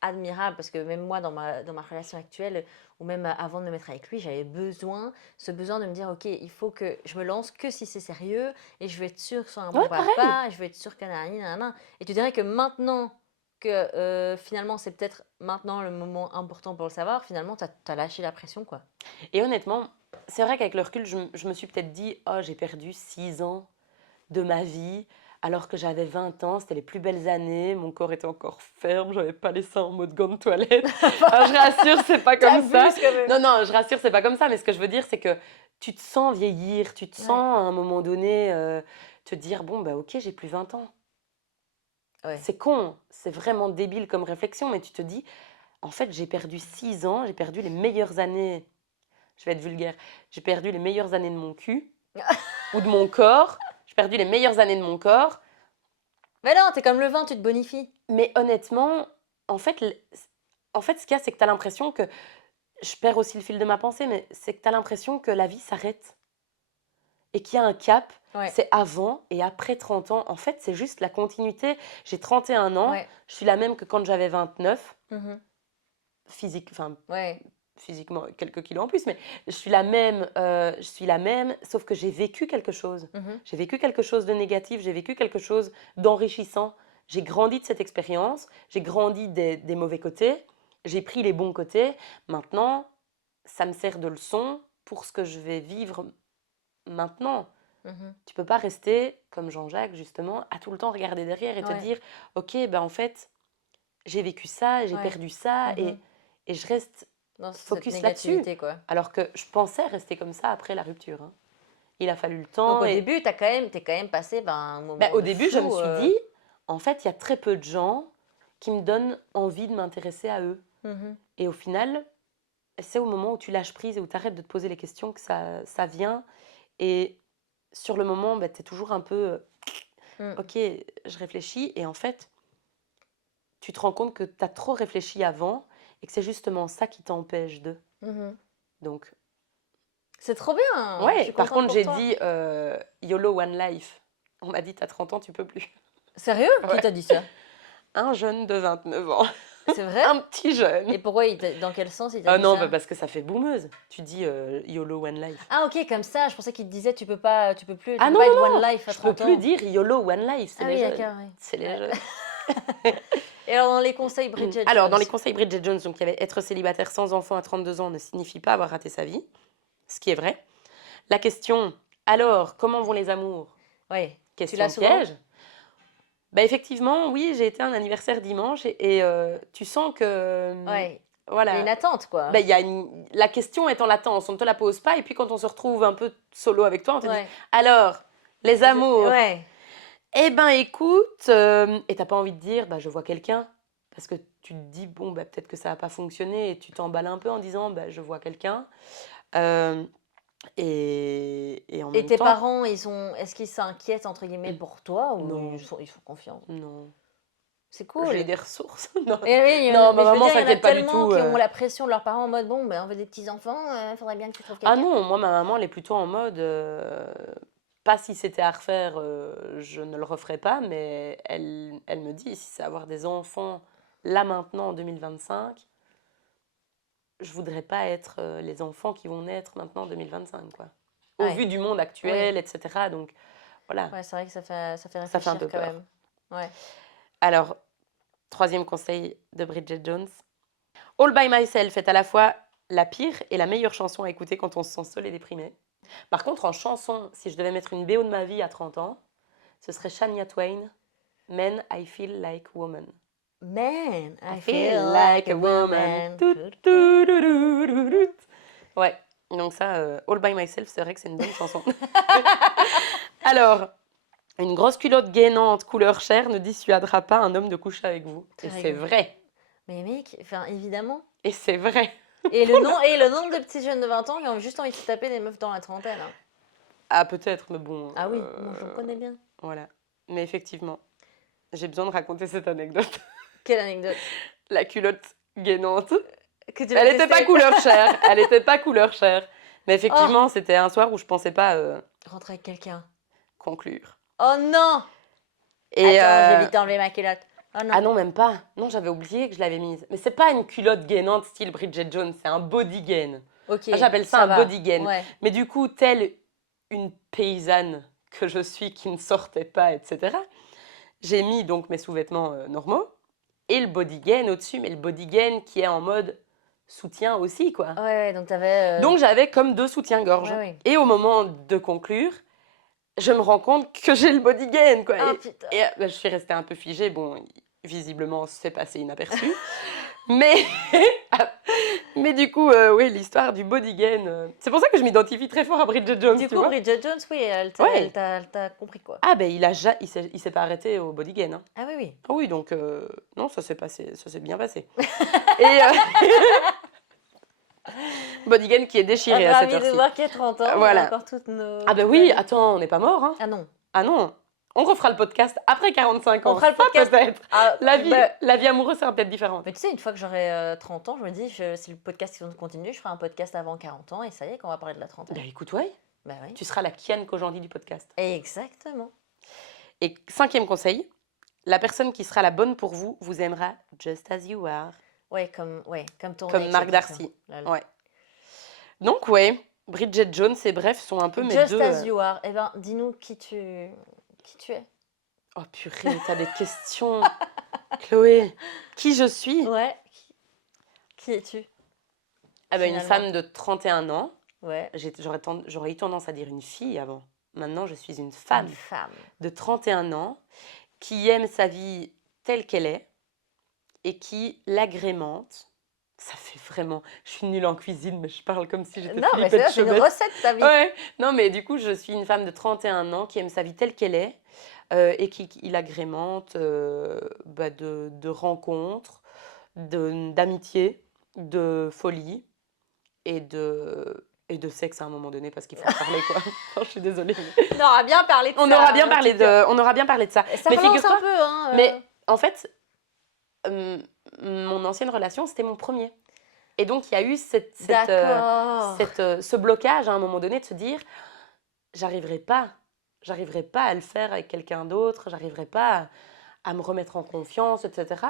admirable parce que même moi, dans ma relation actuelle, ou même avant de me mettre avec lui, j'avais ce besoin de me dire, ok, il faut que je me lance que si c'est sérieux et je veux être sûre que ce soit un bon Ouais, pareil. papa, je veux être sûre que nanani, nanana. Et tu dirais que maintenant que finalement, c'est peut-être maintenant le moment important pour le savoir, finalement, t'as lâché la pression, quoi. Et honnêtement, c'est vrai qu'avec le recul, je me suis peut-être dit, oh, j'ai perdu 6 ans de ma vie, alors que j'avais 20 ans, c'était les plus belles années, mon corps était encore ferme, j'avais pas les seins en mode gant de toilette. Alors, je rassure, c'est pas comme ça. T'abuses quand même. Non, non, je rassure, c'est pas comme ça, mais ce que je veux dire, c'est que tu te sens vieillir, tu te Ouais, sens à un moment donné te dire, bon, bah ok, j'ai plus 20 ans. ouais. C'est con, c'est vraiment débile comme réflexion, mais tu te dis, en fait, j'ai perdu 6 ans, j'ai perdu les meilleures années, je vais être vulgaire, j'ai perdu les meilleures années de mon cul ou de mon corps, j'ai perdu les meilleures années de mon corps. Mais non, t'es comme le vin, tu te bonifies. Mais honnêtement, en fait, ce qu'il y a, c'est que tu as l'impression que, je perds aussi le fil de ma pensée, mais c'est que tu as l'impression que la vie s'arrête et qu'il y a un cap, Ouais, c'est avant et après 30 ans. En fait, c'est juste la continuité. J'ai 31 ans, ouais. je suis la même que quand j'avais 29, Mhm. enfin, Ouais. physiquement, quelques kilos en plus, mais je suis la même, sauf que j'ai vécu quelque chose. Mhm. J'ai vécu quelque chose de négatif, j'ai vécu quelque chose d'enrichissant. J'ai grandi de cette expérience, j'ai grandi des mauvais côtés, j'ai pris les bons côtés. Maintenant, ça me sert de leçon pour ce que je vais vivre maintenant. Mhm. Tu peux pas rester, comme Jean-Jacques, justement, à tout le temps regarder derrière et te Ouais. dire, ok, ben en fait, j'ai vécu ça, j'ai Ouais. perdu ça, Mhm. et je reste Dans cette focus là-dessus. négativité, quoi. Alors que je pensais rester comme ça après la rupture, hein. Il a fallu le Donc temps au et début, t'es quand même passé par un ben, moment au de début, je me flou. suis dit, en fait, il y a très peu de gens qui me donnent envie de m'intéresser à eux. Mhm. Et au final, c'est au moment où tu lâches prise et où tu arrêtes de te poser les questions que ça vient. Et sur le moment, ben, tu es toujours un peu, Mm. ok, je réfléchis. Et en fait, tu te rends compte que tu as trop réfléchi avant et que c'est justement ça qui t'empêche de. Mhm. Donc, C'est trop bien, je ouais, suis par contente contre, pour j'ai toi. dit YOLO One Life. On m'a dit, t'as 30 ans, tu peux plus. Sérieux? Qui Ouais. t'a dit ça? Un jeune de 29 ans. C'est vrai? Un petit jeune. Et pourquoi dans quel sens il t'a Ah dit non, bah ça? parce que ça fait boumeuse. Tu dis YOLO One Life. Ah ok, comme ça, je pensais qu'il te disait tu peux pas, tu Ah peux non, pas être non, one non. life à Je peux 30 plus ans. dire YOLO One Life. C'est Ah les oui, jeunes. d'accord, oui. C'est les Ouais. jeunes. Et alors dans les conseils Bridget Alors, Jones? dans les conseils Bridget Jones, donc il y avait être célibataire sans enfant à 32 ans ne signifie pas avoir raté sa vie. Ce qui est vrai. La question, alors, comment vont les amours? Oui. Tu l'as Question souvent? piège. Bah effectivement, oui, j'ai été à un anniversaire dimanche et tu sens que, Ouais. Il y a une voilà, attente, bah, quoi. la question est en latence, on ne te la pose pas, et puis quand on se retrouve un peu solo avec toi, on te dit, Ouais. alors, les amours, Ouais. eh ben écoute, et t'as pas envie de dire, bah je vois quelqu'un, parce que tu te dis, bon, bah peut-être que ça va pas fonctionner, et tu t'emballes un peu en disant, bah je vois quelqu'un, euh, et en Et même tes temps, parents, est-ce qu'ils s'inquiètent entre guillemets pour toi ou non, ils font confiance? non, C'est j'ai cool. des ressources, non, Et oui, non, ma mais je veux maman dire, il y en a s'inquiète pas du tellement tout. qui ont la pression de leurs parents en mode bon, ben, on veut des petits-enfants, il faudrait bien que tu trouves Ah quelqu'un. non, moi, ma maman, elle est plutôt en mode, pas si c'était à refaire, je ne le referais pas, mais elle me dit, si c'est avoir des enfants là maintenant en 2025, je voudrais pas être les enfants qui vont naître maintenant en 2025, quoi. Au Ouais, vu du monde oui. actuel, etc. Donc voilà, Ouais, c'est vrai que ça fait ça fait un réfléchir peu quand peur. même. Ouais. Alors, troisième conseil de Bridget Jones. All by Myself est à la fois la pire et la meilleure chanson à écouter quand on se sent seul et déprimé. Par contre, en chanson, si je devais mettre une BO de ma vie à 30 ans, ce serait Shania Twain, Men, I Feel Like Woman. Man, I I feel feel like like a a woman. woman. Tout, tout, tout, tout, tout, tout. Ouais, donc ça, All by Myself, c'est vrai que c'est une bonne chanson. Alors, une grosse culotte gainante couleur chair ne dissuadera pas un homme de coucher avec vous. Tu Et c'est rigoles. vrai. Mais mec, enfin évidemment. Et c'est vrai. Et le nombre de petits jeunes de 20 ans qui ont juste envie de se taper des meufs dans la trentaine, hein. Ah, peut-être, mais bon. Ah oui, moi je le connais bien. Voilà. Mais effectivement, j'ai besoin de raconter cette anecdote. Quelle anecdote La culotte gainante. que tu vas Elle n'était pas tester. couleur chair. Elle n'était pas couleur chair. Mais Oh, effectivement, c'était un soir où je pensais pas rentrer avec quelqu'un. conclure. Oh non! Et Attends, je vais vite enlever ma culotte. Oh non. ah non, même pas. Non, j'avais oublié que je l'avais mise. Mais c'est pas une culotte gainante style Bridget Jones, c'est un body gain. Ok, Moi, j'appelle ça un va. body gain. Ouais. Mais du coup, telle une paysanne que je suis qui ne sortait pas, etc., j'ai mis donc mes sous-vêtements normaux et le body gain au-dessus, mais le body gain qui est en mode soutien aussi, quoi. Ouais, donc t'avais. Donc j'avais comme 2 soutiens-gorge. Ouais. Et au moment de conclure, je me rends compte que j'ai le body gain, quoi. Oh Et, putain. je suis restée un peu figée. Bon, visiblement, c'est passé inaperçu. mais, mais du coup, oui, l'histoire du body gain. C'est pour ça que je m'identifie très fort à Bridget Jones, Du tu coup, vois. Bridget Jones, oui, elle Ouais. t'a compris quoi. Ah, ben il s'est pas arrêté au body gain. Hein. Ah oui, oui. Ah oui, donc non, ça s'est bien passé. Et body gain qui est déchiré à cette Ravi de heure-ci. voir qu'il y a 30 ans, on a Voilà. encore toutes nos. Ah ben oui, attends, on n'est pas mort, hein. Ah non. Ah non, on refera le podcast après 45 ans. On fera le ça, podcast. peut-être. Ah, La bah, vie amoureuse sera peut-être différente. mais tu sais, une fois que j'aurai 30 ans, je me dis, si le podcast continue, je ferai un podcast avant 40 ans et ça y est, qu'on va parler de la trentaine. Ben écoute, ouais, Bah oui. tu seras la Kian Kojandi du podcast. Exactement. Et 5e conseil, la personne qui sera la bonne pour vous vous aimera just as you are. Ouais, comme ton Comme ex, Marc exactement. Darcy. Ouais. Donc ouais, Bridget Jones et bref sont un peu mes Just deux... as you are. Eh ben, dis-nous qui tu es. Oh purée, t'as des questions. Chloé, qui je suis? Ouais. Qui es-tu? Ah ben, une finalement femme de 31 ans. Ouais. J'aurais eu tendance à dire une fille avant. Maintenant, je suis une Une femme femme. de 31 ans qui aime sa vie telle qu'elle est et qui l'agrémente. Ça fait vraiment... Je suis nulle en cuisine, mais je parle comme si j'étais Non, mais Philippe c'est une Etchebest. recette, ta vie. Ouais, non, mais du coup, je suis une femme de 31 ans qui aime sa vie telle qu'elle est et qui l'agrémente de rencontres, d'amitié, de folie et de sexe à un moment donné parce qu'il faut en parler, quoi. Enfin, je suis désolée. mais On aura bien parlé de ça. On aura bien en parlé tout cas. on aura bien parlé de ça. Ça Mais relance figure-toi, un peu, hein. mais en fait, mon ancienne relation, c'était mon premier. Et donc, il y a eu D'accord. ce blocage à un moment donné de se dire j'arriverai pas à le faire avec quelqu'un d'autre, j'arriverai pas à me remettre en confiance, etc.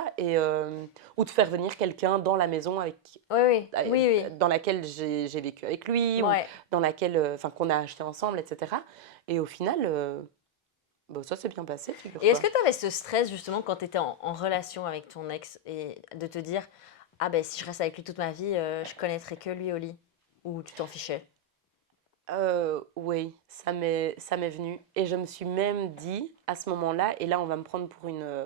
Ou de faire venir quelqu'un dans la maison Oui. dans laquelle j'ai vécu avec lui, ou Ouais. dans laquelle, qu'on a acheté ensemble, etc. Et au final, ça s'est bien passé, Et figure-toi. est-ce que tu avais ce stress justement quand tu étais en relation avec ton ex et de te dire ah ben si je reste avec lui toute ma vie, je connaîtrai que lui au lit ou tu t'en fichais? Oui, ça m'est venu. Et je me suis même dit, à ce moment-là, et là on va me prendre pour une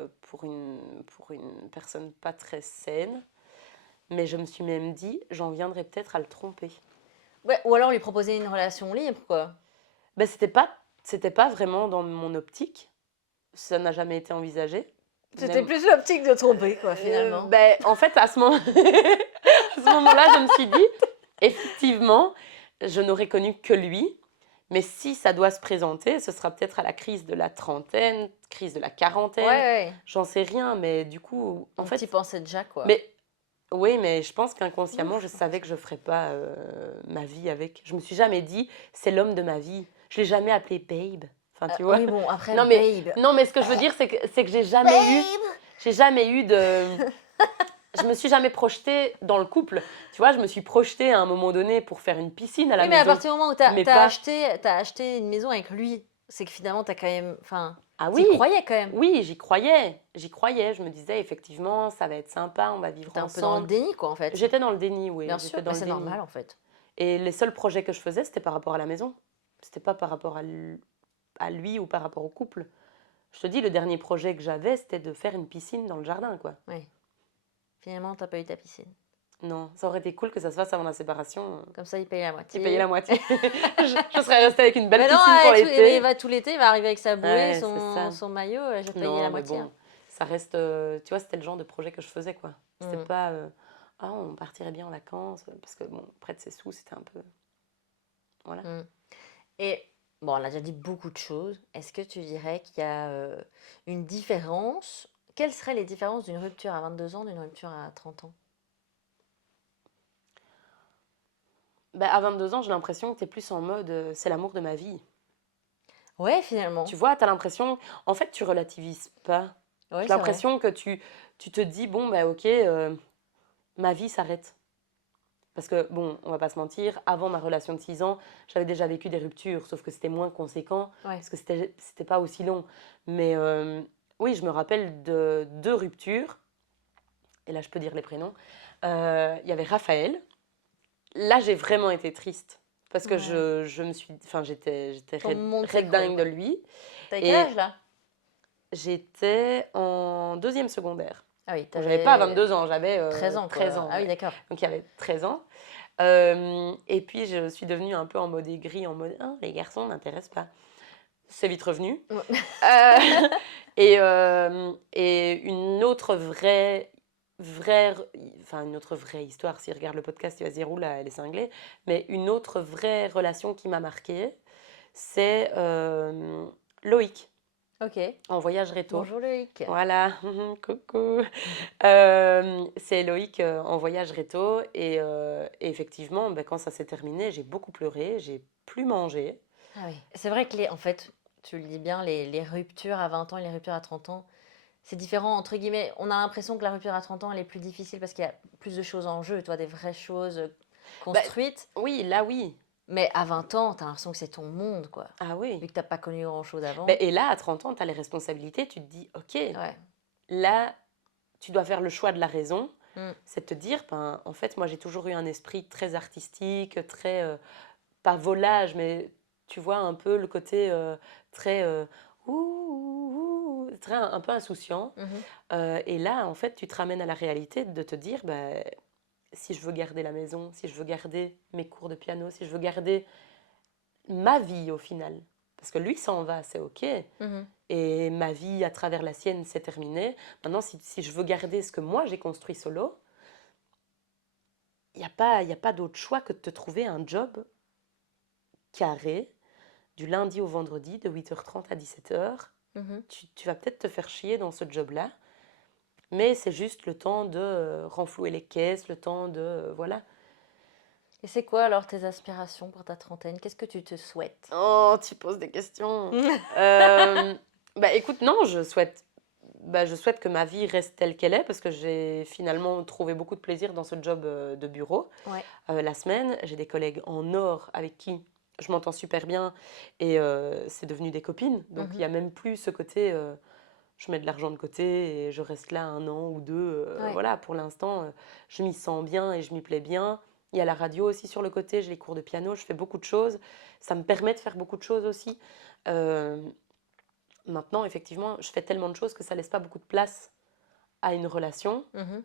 personne pas très saine, mais je me suis même dit, j'en viendrais peut-être à le tromper. Ouais, ou alors lui proposer une relation libre quoi. Ben, c'était pas vraiment dans mon optique. Ça n'a jamais été envisagé. C'était Même- plus l'optique de tromper quoi finalement. ben, en fait, à ce moment... à ce moment-là, je me suis dit, effectivement, je n'aurais connu que lui. Mais si ça doit se présenter, ce sera peut-être à la crise de la trentaine, crise de la quarantaine. Ouais. J'en sais rien, mais du coup, en Donc fait... t'y pensais déjà quoi. Mais oui, mais je pense qu'inconsciemment, je savais que je ne ferais pas ma vie avec. Je me suis jamais dit, c'est l'homme de ma vie. Je l'ai jamais appelé babe. Enfin, tu vois. Oui bon après Non, mais, babe. non, mais ce que je veux dire, c'est que j'ai jamais eu de... Je me suis jamais projetée dans le couple. Tu vois, je me suis projetée à un moment donné pour faire une piscine à la Oui mais à maison. partir du moment où t'as Mais pas- acheté une maison avec lui, c'est que finalement t'as quand même, enfin, Ah t'y oui, croyais quand même. oui, j'y croyais. Je me disais, effectivement, ça va être sympa, on va vivre T'es un peu dans le ensemble. déni quoi en fait. J'étais dans le déni, oui. Bien j'étais sûr, dans le c'est déni. normal en fait. Et les seuls projets que je faisais, c'était par rapport à la maison. C'était pas par rapport à lui ou par rapport au couple. Je te dis, le dernier projet que j'avais, c'était de faire une piscine dans le jardin, quoi. Oui. Finalement t'as pas eu ta piscine. Non, ça aurait été cool que ça se fasse avant la séparation. Comme ça il paye la moitié. Il payait la moitié. je serais restée avec une belle Mais non, piscine pour l'été. tout l'été, il va arriver avec sa bouée, Ouais, c'est ça. son maillot, j'ai payé Non, la mais moitié. bon, ça reste... tu vois, c'était le genre de projet que je faisais, quoi. C'était Mhm. pas... ah, on partirait bien en vacances. Parce que, bon, près de ses sous, c'était un peu... Voilà. Mm. Et bon, on a déjà dit beaucoup de choses. Est-ce que tu dirais qu'il y a une différence? Quelles seraient les différences d'une rupture à 22 ans d'une rupture à 30 ans? Bah, à 22 ans, j'ai l'impression que tu es plus en mode c'est l'amour de ma vie. Ouais, Tu finalement. vois, tu as l'impression, en fait, tu relativises pas. Ouais, J'ai c'est vrai. l'impression que tu te dis, bon, bah ok, ma vie s'arrête. Parce que, bon, on va pas se mentir, avant ma relation de 6 ans, j'avais déjà vécu des ruptures, sauf que c'était moins conséquent, Ouais. parce que c'était pas aussi long. Mais oui, je me rappelle de 2 ruptures, et là je peux dire les prénoms. Il y avait Raphaël. Là, j'ai vraiment été triste, parce que Ouais. je me suis... Enfin, j'étais Ton monde red s'écroule, dingue de quoi. lui, T'avais quel et âge là? j'étais en deuxième secondaire. Ah oui, Donc j'avais pas t'avais 22 ans, j'avais 13 ans, 13 quoi. ans, Ah oui, ouais. d'accord. Donc il y avait 13 ans. Et puis je suis devenue un peu en mode aigri, en mode ah, les garçons m'intéressent pas. C'est vite revenu. Ouais. Euh, et une autre vraie, enfin une autre vraie histoire, s'il regarde le podcast, il va se dire oula, elle est cinglée. Mais une autre vraie relation qui m'a marquée, c'est Loïc, Ok. en voyage réto. Bonjour Loïc. Voilà, coucou. C'est Loïc en voyage réto et effectivement, ben, quand ça s'est terminé, j'ai beaucoup pleuré, j'ai plus mangé. Ah oui. C'est vrai que en fait, tu le dis bien, les ruptures à 20 ans et les ruptures à 30 ans, c'est différent, entre guillemets. On a l'impression que la rupture à 30 ans, elle est plus difficile parce qu'il y a plus de choses en jeu, toi, des vraies choses Bah, construites. oui, là oui. Mais à 20 ans, t'as l'impression que c'est ton monde, quoi. Ah oui. Vu que t'as pas connu grand-chose Ben, avant. et là, à 30 ans, tu as les responsabilités, tu te dis, ok, Ouais. là, tu dois faire le choix de la raison. Mm. C'est de te dire, ben, en fait, moi j'ai toujours eu un esprit très artistique, très, pas volage, mais tu vois, un peu le côté très, très un peu insouciant. Mhm. Et là, en fait, tu te ramènes à la réalité de te dire, bah, si je veux garder la maison, si je veux garder mes cours de piano, si je veux garder ma vie au final, parce que lui s'en va, c'est ok, Mhm. et ma vie à travers la sienne, c'est terminé. Maintenant, si je veux garder ce que moi j'ai construit solo, il y a pas d'autre choix que de te trouver un job carré, du lundi au vendredi, de 8h30 à 17h. Mhm. Tu vas peut-être te faire chier dans ce job-là, mais c'est juste le temps de renflouer les caisses, le temps de... voilà. Et c'est quoi alors tes aspirations pour ta trentaine? Qu'est-ce que tu te souhaites? Oh, tu poses des questions. Euh, Bah écoute, non, je souhaite que ma vie reste telle qu'elle est parce que j'ai finalement trouvé beaucoup de plaisir dans ce job de bureau. Ouais. La semaine, j'ai des collègues en or avec qui je m'entends super bien et c'est devenu des copines. Donc il Mhm. n'y a même plus ce côté je mets de l'argent de côté et je reste là 1 an ou 2. Ouais. Voilà, pour l'instant, je m'y sens bien et je m'y plais bien. Il y a la radio aussi sur le côté, j'ai les cours de piano, je fais beaucoup de choses. Ça me permet de faire beaucoup de choses aussi. Euh, Maintenant, effectivement, je fais tellement de choses que ça laisse pas beaucoup de place à une relation. Mhm.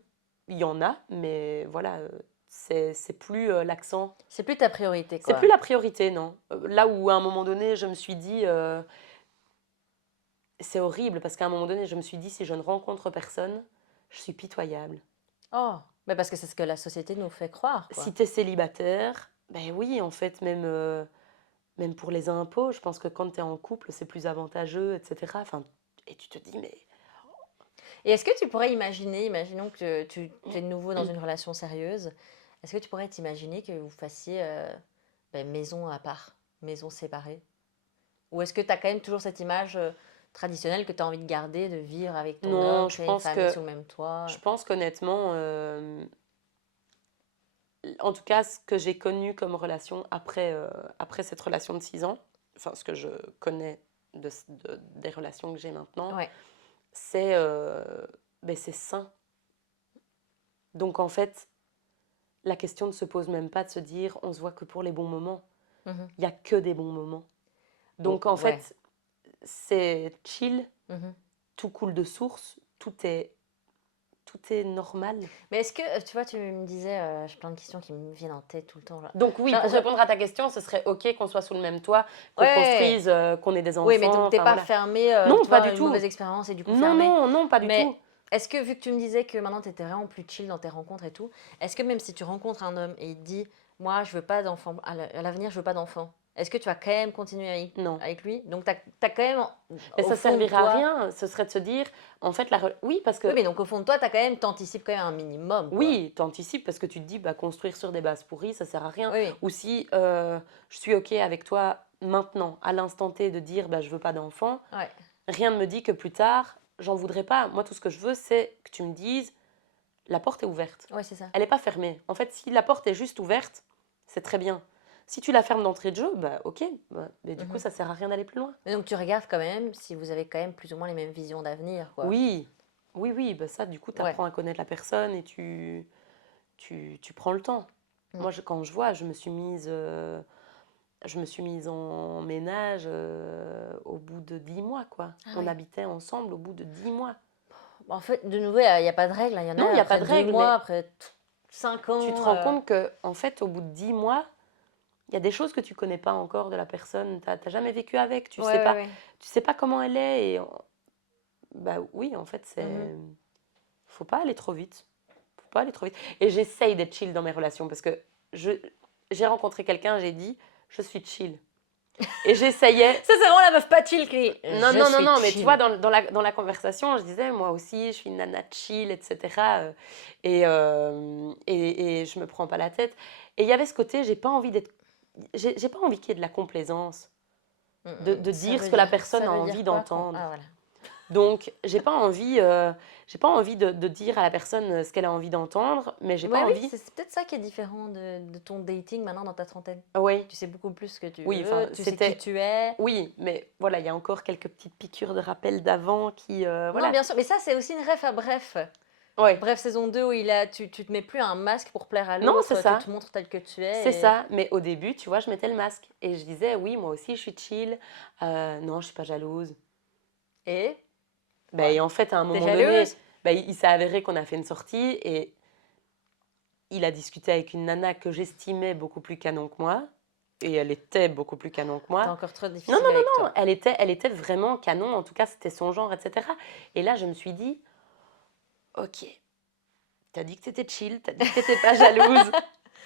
Il y en a, mais voilà, c'est plus l'accent. C'est plus ta priorité, C'est plus quoi. la priorité, non. Là où à un moment donné, je me suis dit, c'est horrible parce qu'à un moment donné, je me suis dit, si je ne rencontre personne, je suis pitoyable. Oh, mais parce que c'est ce que la société nous fait croire, Si quoi. tu es célibataire, ben oui, en fait, même pour les impôts, je pense que quand tu es en couple, c'est plus avantageux, etc. Enfin, et tu te dis, mais... Et est-ce que tu pourrais imaginer, imaginons que tu es de nouveau dans une relation sérieuse, est-ce que tu pourrais t'imaginer que vous fassiez maison à part, maison séparée? Ou est-ce que tu as quand même toujours cette image traditionnelle que tu as envie de garder, de vivre avec ton homme, Non, créer une famille sous le même toit? je pense qu'honnêtement, en tout cas, ce que j'ai connu comme relation après cette relation de 6 ans, enfin ce que je connais des relations que j'ai maintenant, Ouais. c'est c'est sain. Donc en fait, la question ne se pose même pas de se dire on se voit que pour les bons moments. Mhm. Il n'y a que des bons moments. Oh, Donc en ouais. fait, c'est chill, Mhm. tout coule de source, tout est normal. Mais est-ce que, tu vois, tu me disais, j'ai plein de questions qui me viennent en tête tout le temps. Là. Donc oui, pour répondre à ta question, ce serait ok qu'on soit sous le même toit, qu'on Ouais, construise, qu'on ait des oui, mais enfants, donc t'es enfin pas voilà. fermé, Non, tu pas vois, du une tout. mauvaise expérience et du coup Non, fermé. non, non, pas du Mais tout. est-ce que, vu que tu me disais que maintenant tu étais vraiment plus chill dans tes rencontres et tout, est-ce que même si tu rencontres un homme et il te dit, moi, je veux pas d'enfant, à l'avenir, je veux pas d'enfant, est-ce que tu vas quand même continuer Non. avec lui? Donc, tu as quand même, Mais au ça fond de servira à toi... rien. Ce serait de se dire, en fait, oui, parce Oui, que mais donc au fond de toi, t'anticipes quand même un minimum, quoi. oui, t'anticipes parce que tu te dis, bah, construire sur des bases pourries, ça sert à rien. Oui, oui. Ou si je suis OK avec toi maintenant, à l'instant T, de dire, bah, je veux pas d'enfant, Ouais. rien ne me dit que plus tard, j'en voudrais pas. Moi, tout ce que je veux, c'est que tu me dises, la porte est ouverte. Ouais, c'est ça. Elle n'est pas fermée. En fait, si la porte est juste ouverte, c'est très bien. Si tu la fermes d'entrée de jeu, bah, OK. Bah, mais du coup, Mhm. ça sert à rien d'aller plus loin. Mais donc, tu regardes quand même si vous avez quand même plus ou moins les mêmes visions d'avenir, quoi. Oui, oui, oui. Bah, ça, du coup, tu Ouais. apprends à connaître la personne et tu prends le temps. Mm. Moi, quand je vois, je me suis mise en ménage au bout de 10 mois, quoi. Ah On ouais. habitait ensemble au bout de 10 mois. En fait, de nouveau, il n'y a pas de règle, hein. Il y en Non, il a n'y a pas après de 2 règle, mois, mais après 5 tu te ans. rends compte que, en fait, au bout de 10 mois, il y a des choses que tu connais pas encore de la personne. T'as jamais vécu avec, Ouais, ouais, ouais. tu sais pas comment elle est. Bah oui, en fait, Mhm. faut pas aller trop vite. Faut pas aller trop vite. Et j'essaye d'être chill dans mes relations parce que j'ai rencontré quelqu'un, j'ai dit, je suis chill. Et j'essayais. Ça, c'est vraiment la meuf pas chill qui... Non, Je non, non, suis non, mais tu chill. vois, dans la conversation, je disais, moi aussi, je suis une nana chill, etc. Et je me prends pas la tête. Et il y avait ce côté, j'ai pas envie d'être. J'ai pas envie qu'il y ait de la complaisance, de Ça dire veut ce que la dire, personne ça a veut envie dire quoi d'entendre. Ah, voilà. Donc, j'ai pas envie de dire à la personne ce qu'elle a envie d'entendre, mais j'ai pas Ouais, oui, envie. c'est peut-être ça qui est différent de ton dating maintenant dans ta trentaine. Oui, Tu sais beaucoup plus ce que tu oui, enfin, veux, tu sais qui tu es. Oui, mais voilà, il y a encore quelques petites piqûres de rappel d'avant qui. Non, Voilà. bien sûr, mais ça, c'est aussi une ref à Bref. Ouais. Bref, saison 2 où tu te mets plus un masque pour plaire à Non, c'est l'autre, tu ça. te montres tel que tu C'est es. ça, mais au début, tu vois, je mettais le masque et je disais, oui, moi aussi, je suis chill. Non, je suis pas jalouse. Et Ben, ouais. et en fait, à un T'es moment donné, jalouse? ben, il s'est avéré qu'on a fait une sortie et il a discuté avec une nana que j'estimais beaucoup plus canon que moi. Et elle était beaucoup plus canon que T'es moi. encore trop Non, difficile non, avec non, toi. elle était vraiment canon. En tout cas, c'était son genre, etc. Et là, je me suis dit, ok, t'as dit que t'étais chill, t'as dit que t'étais pas jalouse.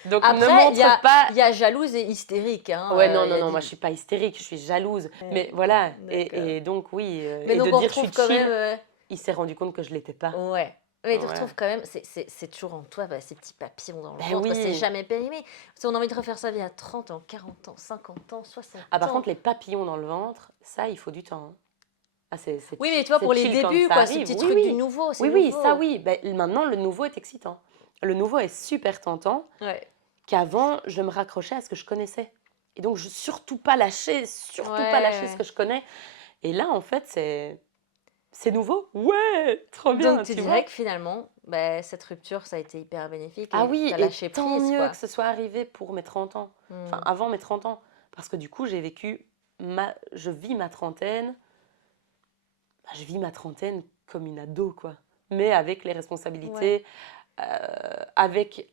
Donc, ne Après, montre pas. il y a jalouse et hystérique, hein. Ouais, non, Il y non, a non, moi des... je suis pas hystérique, je suis jalouse. Ouais, Mais voilà, d'accord. et donc oui, Mais et de donc, on dire je suis retrouve quand même... chill, il s'est rendu compte que je l'étais pas. Ouais. Mais tu Voilà. retrouves quand même, c'est toujours en toi, bah, ces petits papillons dans le Ben ventre, c'est oui. jamais périmé. Si on a envie de refaire sa vie à 30 ans, 40 ans, 50 ans, 60 Ah, par ans. contre, les papillons dans le ventre, ça, il faut du temps, hein. Ah, Oui, mais tu vois, c'est pour les chill quand débuts, ça quoi, ce arrive. petit Oui, truc du oui. nouveau, c'est Oui, oui, ça nouveau. oui. Ben, maintenant, le nouveau est excitant. Le nouveau est super tentant, Ouais. qu'avant, je me raccrochais à ce que je connaissais. Et donc, je surtout pas lâcher ce Ouais. que je connais. Et là, en fait, c'est nouveau. Ouais, trop Donc, bien, tu tu dirais vois. que finalement, bah, cette rupture, ça a été hyper bénéfique Ah et oui, t'as et lâché tant prise, mieux que quoi. ce soit arrivé pour mes 30 ans. Enfin, Hmm. avant mes 30 ans. Parce que du coup, je vis ma trentaine. Bah, je vis ma trentaine comme une ado, quoi. Mais avec les Ouais, responsabilités, avec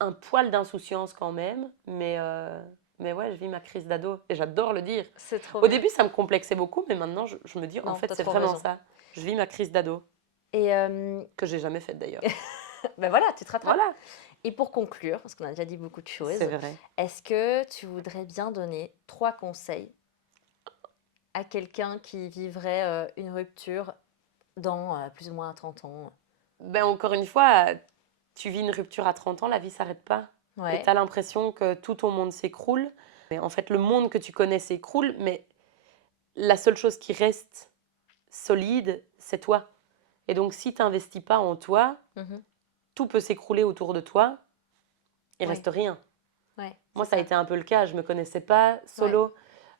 un poil d'insouciance quand même. Mais ouais, je vis ma crise d'ado. Et j'adore le dire. c'est trop Au bien. début, ça me complexait beaucoup, mais maintenant, je me dis, en Non, fait, t'as c'est trop vraiment raison. ça. Je vis ma crise d'ado, Et que j'ai jamais faite d'ailleurs. ben voilà, tu te rattrapes. Voilà, Et pour conclure, parce qu'on a déjà dit beaucoup de c'est choses, vrai. est-ce que tu voudrais bien donner 3 conseils à quelqu'un qui vivrait une rupture dans plus ou moins 30 ans? Ben, encore une fois, tu vis une rupture à 30 ans, la vie s'arrête pas. Et tu Ouais, as l'impression que tout ton monde s'écroule. Mais en fait, le monde que tu connais s'écroule, mais la seule chose qui reste solide, c'est toi. Et donc, si tu n'investis pas en toi, mhm, tout peut s'écrouler autour de toi, il ouais, reste rien. ouais, Moi, c'est ça a ça. été un peu le cas. Je me connaissais pas Ouais, solo.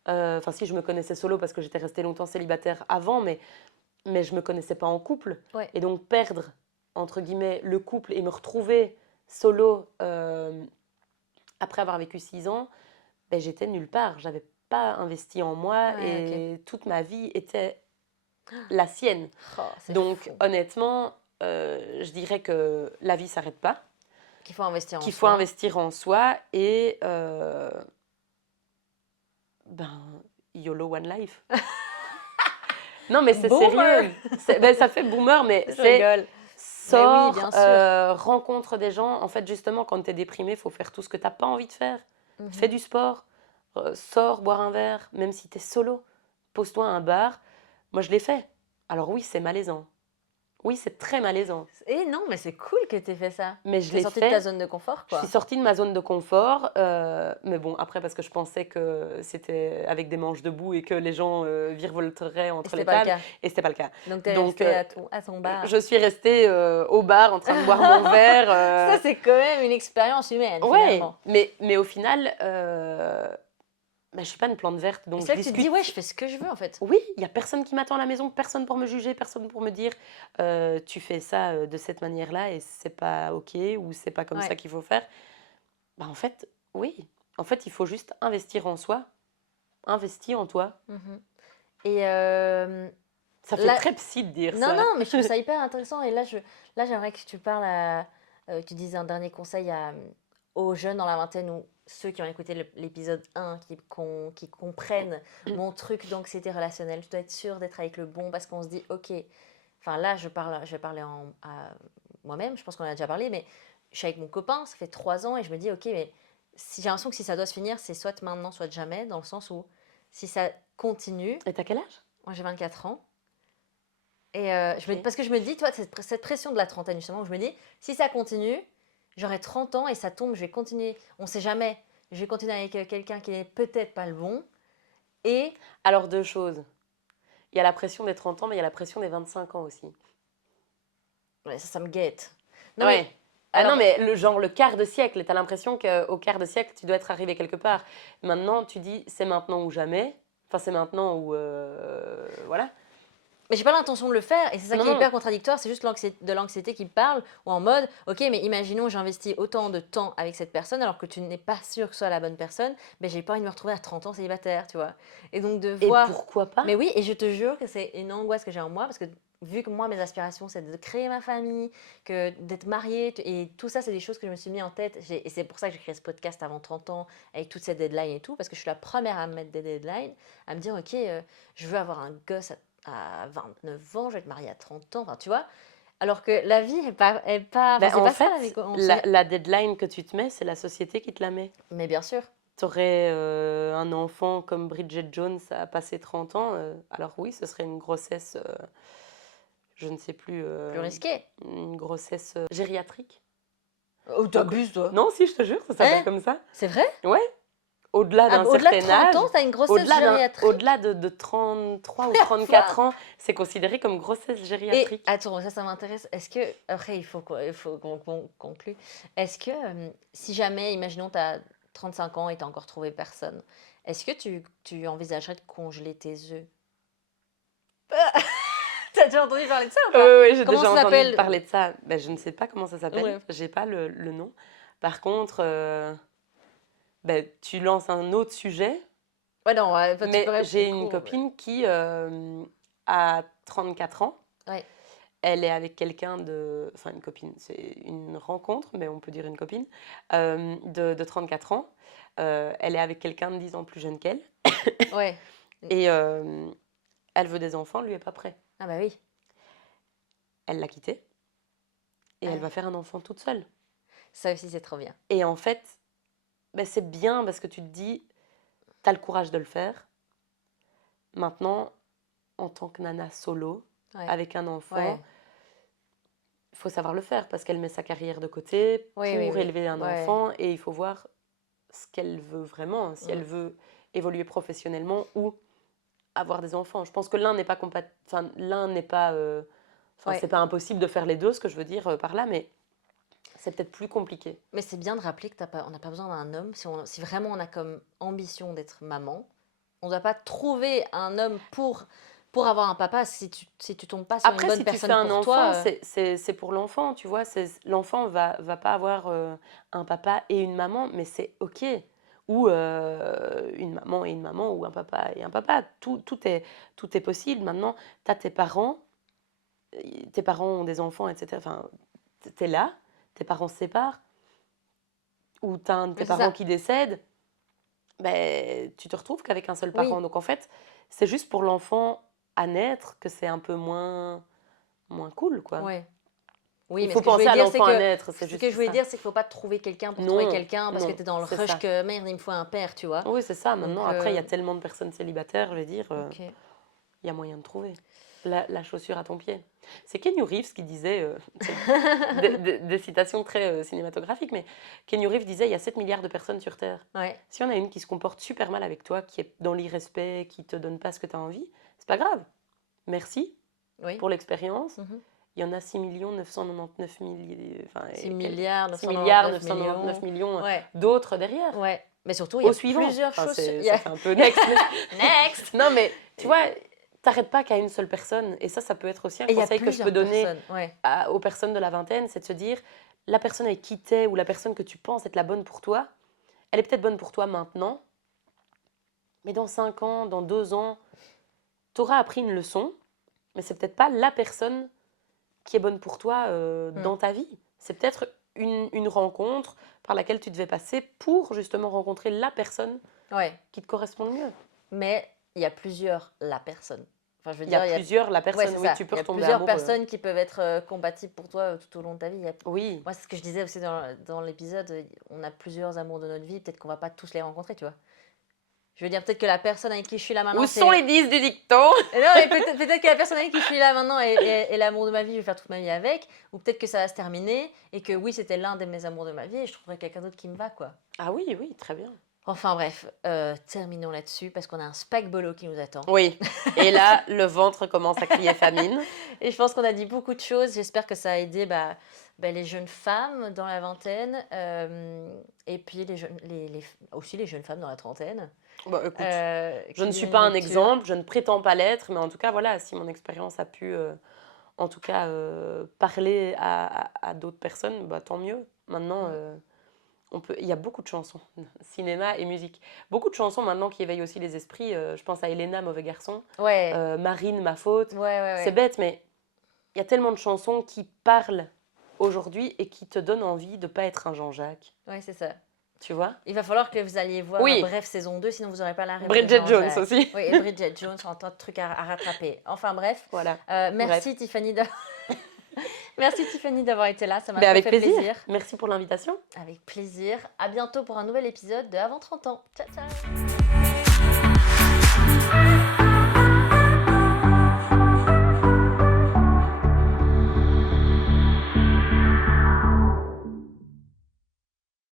Enfin, si je me connaissais solo parce que j'étais restée longtemps célibataire avant, mais je me connaissais pas en couple. ouais, Et donc, perdre, entre guillemets, le couple et me retrouver solo après avoir vécu 6 ans, ben, j'étais nulle part. J'avais pas investi en moi ouais, ok. et toute ma vie était la sienne. Oh, c'est Donc, fou. honnêtement, je dirais que la vie s'arrête pas, Qu'il faut investir en qu'il faut soi. investir en soi et ben, YOLO One Life. Non, mais c'est Boomer! sérieux. Ben, ça fait boomer, mais Je c'est rigole. Mais oui, sors, bien sûr. rencontre des gens. En fait, justement, quand tu es déprimé, il faut faire tout ce que tu n'as pas envie de faire. Fais Mhm. du sport, sors boire un verre, même si t'es solo, pose-toi à un bar. Moi, je l'ai fait. Alors oui, c'est malaisant. Oui, c'est très malaisant. Et non, mais c'est cool que tu aies fait ça. Mais je Tu es l'ai sortie de ta fait. zone de confort, Je suis quoi. sortie de ma zone de confort, mais bon, après, parce que je pensais que c'était avec des manches debout et que les gens virevolteraient Et entre c'était les pas le tables, cas. et c'était pas le cas. Donc tu es Donc, restée à ton bar. je suis restée au bar en train de boire mon verre. Ça, c'est quand même une expérience humaine, Ouais, finalement. mais au final, bah, je suis pas une plante verte, Et donc c'est je là que tu te dis, discute. ouais, je fais ce que je veux, en fait. Oui, il y a personne qui m'attend à la maison, personne pour me juger, personne pour me dire tu fais ça de cette manière-là et c'est pas ok ou c'est pas comme ça Ouais. qu'il faut faire. Bah, en fait, oui. En fait, il faut juste investir en soi, investir en toi. Mhm. Et Ça fait là, très psy de dire non, non, ça. mais je trouve ça hyper intéressant. Et là j'aimerais que tu parles tu disais un dernier conseil aux jeunes dans la vingtaine ou ceux qui ont écouté l'épisode 1 qui comprennent mon truc d'anxiété relationnelle. Tu dois être sûr d'être avec le bon parce qu'on se dit, ok, enfin là, je vais parler à moi-même, je pense qu'on en a déjà parlé, mais je suis avec mon copain, ça fait 3 ans et je me dis, ok, mais si j'ai l'impression que si ça doit se finir, c'est soit maintenant, soit jamais, dans le sens où si ça continue, Et t'as quel âge? moi j'ai 24 ans. Et Ok. parce que je me dis, toi, cette pression de la trentaine, justement, où je me dis, si ça continue, j'aurai 30 ans et ça tombe, je vais continuer. On ne sait jamais. Je vais continuer avec quelqu'un qui n'est peut-être pas le bon. Et Alors, deux choses. Il y a la pression des 30 ans, mais il y a la pression des 25 ans aussi. ouais, ça me guette. Non, mais Ouais. Ah non, alors, mais le quart de siècle, t'as l'impression qu'au quart de siècle, tu dois être arrivé quelque part. Maintenant, tu dis c'est maintenant ou jamais. Enfin, c'est maintenant ou. Voilà. mais j'ai pas l'intention de le faire et c'est ça Non, qui est non. hyper contradictoire, c'est juste de l'anxiété qui me parle ou en mode OK, mais imaginons j'investis autant de temps avec cette personne alors que tu n'es pas sûr que ce soit la bonne personne, mais j'ai pas envie de me retrouver à 30 ans célibataire, tu vois. Et donc de Et voir pourquoi pas? mais oui, et je te jure que c'est une angoisse que j'ai en moi parce que vu que moi mes aspirations c'est de créer ma famille, que d'être mariée et tout ça c'est des choses que je me suis mis en tête et c'est pour ça que j'ai créé ce podcast avant 30 ans avec toutes ces deadlines et tout parce que je suis la première à me mettre des deadlines, à me dire OK, je veux avoir un gosse à 29 ans, je vais être mariée à 30 ans, enfin, tu vois. Alors que la vie enfin, Ben, c'est en pas ça la vie. fait, la deadline que tu te mets, c'est la société qui te la met. Mais bien sûr, T'aurais un enfant comme Bridget Jones à passer 30 ans, alors oui, ce serait une grossesse, je ne sais plus, plus risqué. une grossesse gériatrique. Oh, t'abuses, toi. Non, si, je te jure, ça s'appelle Hein? comme ça. C'est vrai? Ouais, au-delà Ah, d'un bah, au-delà de certain 30 âge, ans, t'as une grossesse gériatrique? au-delà de 33 ou La 34 vache. ans, c'est considéré comme grossesse Et gériatrique. attends, ça m'intéresse. Est-ce que, après, il faut quoi, il faut qu'on conclue. Est-ce que, si jamais, imaginons, t'as 35 ans et t'as encore trouvé personne, est-ce que tu envisagerais de congeler tes œufs? T'as déjà entendu parler de ça ou Oui, pas? oui, j'ai Comment déjà ça entendu s'appelle? parler de ça. Ben, je ne sais pas comment ça s'appelle, Ouais. j'ai pas le nom. Par contre, ben, tu lances un autre sujet. Ouais, non, ouais, enfin, tu peux Mais j'ai répondre une court. copine qui a 34 ans. Ouais. Elle est avec quelqu'un de... Enfin, une copine, c'est une rencontre, mais on peut dire une copine, de 34 ans. Elle est avec quelqu'un de 10 ans plus jeune qu'elle. Ouais. Et elle veut des enfants, lui est pas prêt. Ah bah oui. Elle l'a quitté et elle Ouais. va faire un enfant toute seule. Ça aussi, c'est trop bien. Et en fait, ben, c'est bien parce que tu te dis, t'as le courage de le faire. Maintenant, en tant que nana solo, Ouais. avec un enfant, Ouais. il faut savoir le faire parce qu'elle met sa carrière de côté Oui, oui, pour oui. élever un Ouais. enfant et il faut voir ce qu'elle veut vraiment, si elle Mm. veut évoluer professionnellement ou avoir des enfants. Je pense que l'un n'est pas enfin l'un n'est pas enfin Ouais. c'est pas impossible de faire les deux, ce que je veux dire par là, mais c'est peut-être plus compliqué. Mais c'est bien de rappeler que on n'a pas besoin d'un homme. Si vraiment on a comme ambition d'être maman, on ne doit pas trouver un homme pour avoir un papa si tu tombes pas sur une Après, bonne si tu fais personne un pour enfant, toi. c'est pour l'enfant, tu vois. L'enfant va pas avoir un papa et une maman, mais c'est OK. Ou une maman et une maman, ou un papa et un papa. Tout est possible. Maintenant, tu as tes parents ont des enfants, etc. Enfin, tu es là, tes parents se séparent, ou tu as un de tes Mais c'est parents ça. qui décède, ben, tu te retrouves qu'avec un seul parent. Oui. Donc en fait, c'est juste pour l'enfant à naître que c'est un peu moins cool, quoi. Ouais. Oui, Il mais faut ce que je penser voulais à dire, c'est l'enfant à que naître, c'est ce juste que je voulais ça. dire, c'est qu'il faut pas trouver quelqu'un pour trouver Non, quelqu'un parce que non, tu es dans le c'est rush ça. que merde, il me faut un père, tu vois. Oui, c'est ça. Donc, Maintenant, après, il y a tellement de personnes célibataires, je veux dire, ok. il y a moyen de trouver la chaussure à ton pied. C'est Keanu Reeves qui disait, des citations très cinématographiques, mais Keanu Reeves disait, il y a 7 milliards de personnes sur Terre. Ouais, Si on a une qui se comporte super mal avec toi, qui est dans l'irrespect, qui te donne pas ce que tu as envie, c'est pas grave. Merci oui. pour l'expérience. Mhm. Il y en a 6 999 000, enfin, 6 milliards, 6 milliards 999 999 millions Ouais, d'autres derrière. ouais. Mais surtout, il y Au a suivant. plusieurs Enfin, choses. ça fait un peu next. Next! Non, mais tu vois, t'arrêtes pas qu'à une seule personne. Et ça peut être aussi un Et il y a conseil que je peux plusieurs donner personnes. Ouais, aux personnes de la vingtaine, c'est de se dire, la personne avec qui t'es ou la personne que tu penses être la bonne pour toi, elle est peut-être bonne pour toi maintenant, mais dans 5 ans, dans 2 ans, t'auras appris une leçon, mais c'est peut-être pas la personne qui est bonne pour toi dans ta vie. C'est peut-être une rencontre par laquelle tu devais passer pour justement rencontrer la personne ouais. qui te correspond le mieux. Mais il y a plusieurs la personne. Enfin, je veux Il y a dire, plusieurs la Ouais, personne, c'est oui, ça. tu Il peux y a retomber plusieurs amoureux. personnes qui peuvent être compatibles pour toi tout au long de ta vie. Oui, Moi, c'est ce que je disais aussi dans l'épisode. On a plusieurs amours de notre vie. Peut-être qu'on va pas tous les rencontrer, tu vois. Je veux dire, peut-être que la personne avec qui je suis là maintenant, où c'est. sont les 10 du dicton? Non, mais peut-être que la personne avec qui je suis là maintenant est l'amour de ma vie, je vais faire toute ma vie avec. Ou peut-être que ça va se terminer et que oui, c'était l'un de mes amours de ma vie et je trouverai quelqu'un d'autre qui me va, quoi. Ah oui, oui, très bien. Enfin bref, terminons là-dessus parce qu'on a un spag-bolo qui nous attend. Oui, et là, le ventre commence à crier famine. Et je pense qu'on a dit beaucoup de choses. J'espère que ça a aidé les jeunes femmes dans la vingtaine et puis aussi les jeunes femmes dans la trentaine. Bon, écoute, je qui ne suis vivent pas une un rupture. exemple, je ne prétends pas l'être, mais en tout cas, voilà, si mon expérience a pu, en tout cas, parler à d'autres personnes, bah, tant mieux. Maintenant, il y a beaucoup de chansons, cinéma et musique. Beaucoup de chansons maintenant qui éveillent aussi les esprits. Je pense à Elena, Mauvais garçon, Ouais, Marine, Ma faute. ouais. C'est bête, mais il y a tellement de chansons qui parlent aujourd'hui et qui te donnent envie de ne pas être un Jean-Jacques. Ouais, c'est ça. Tu vois? Il va falloir que vous alliez voir Oui, Bref saison 2, sinon vous n'aurez pas la rêve de Bridget Jones Jean-Jacques. aussi. Oui, et Bridget Jones, un tas de trucs à rattraper. Enfin bref, Voilà. merci Tiffany merci Tiffany d'avoir été là, ça m'a Ben, trop avec fait plaisir. Merci pour l'invitation. Avec plaisir. À bientôt pour un nouvel épisode de Avant 30 ans. Ciao ciao.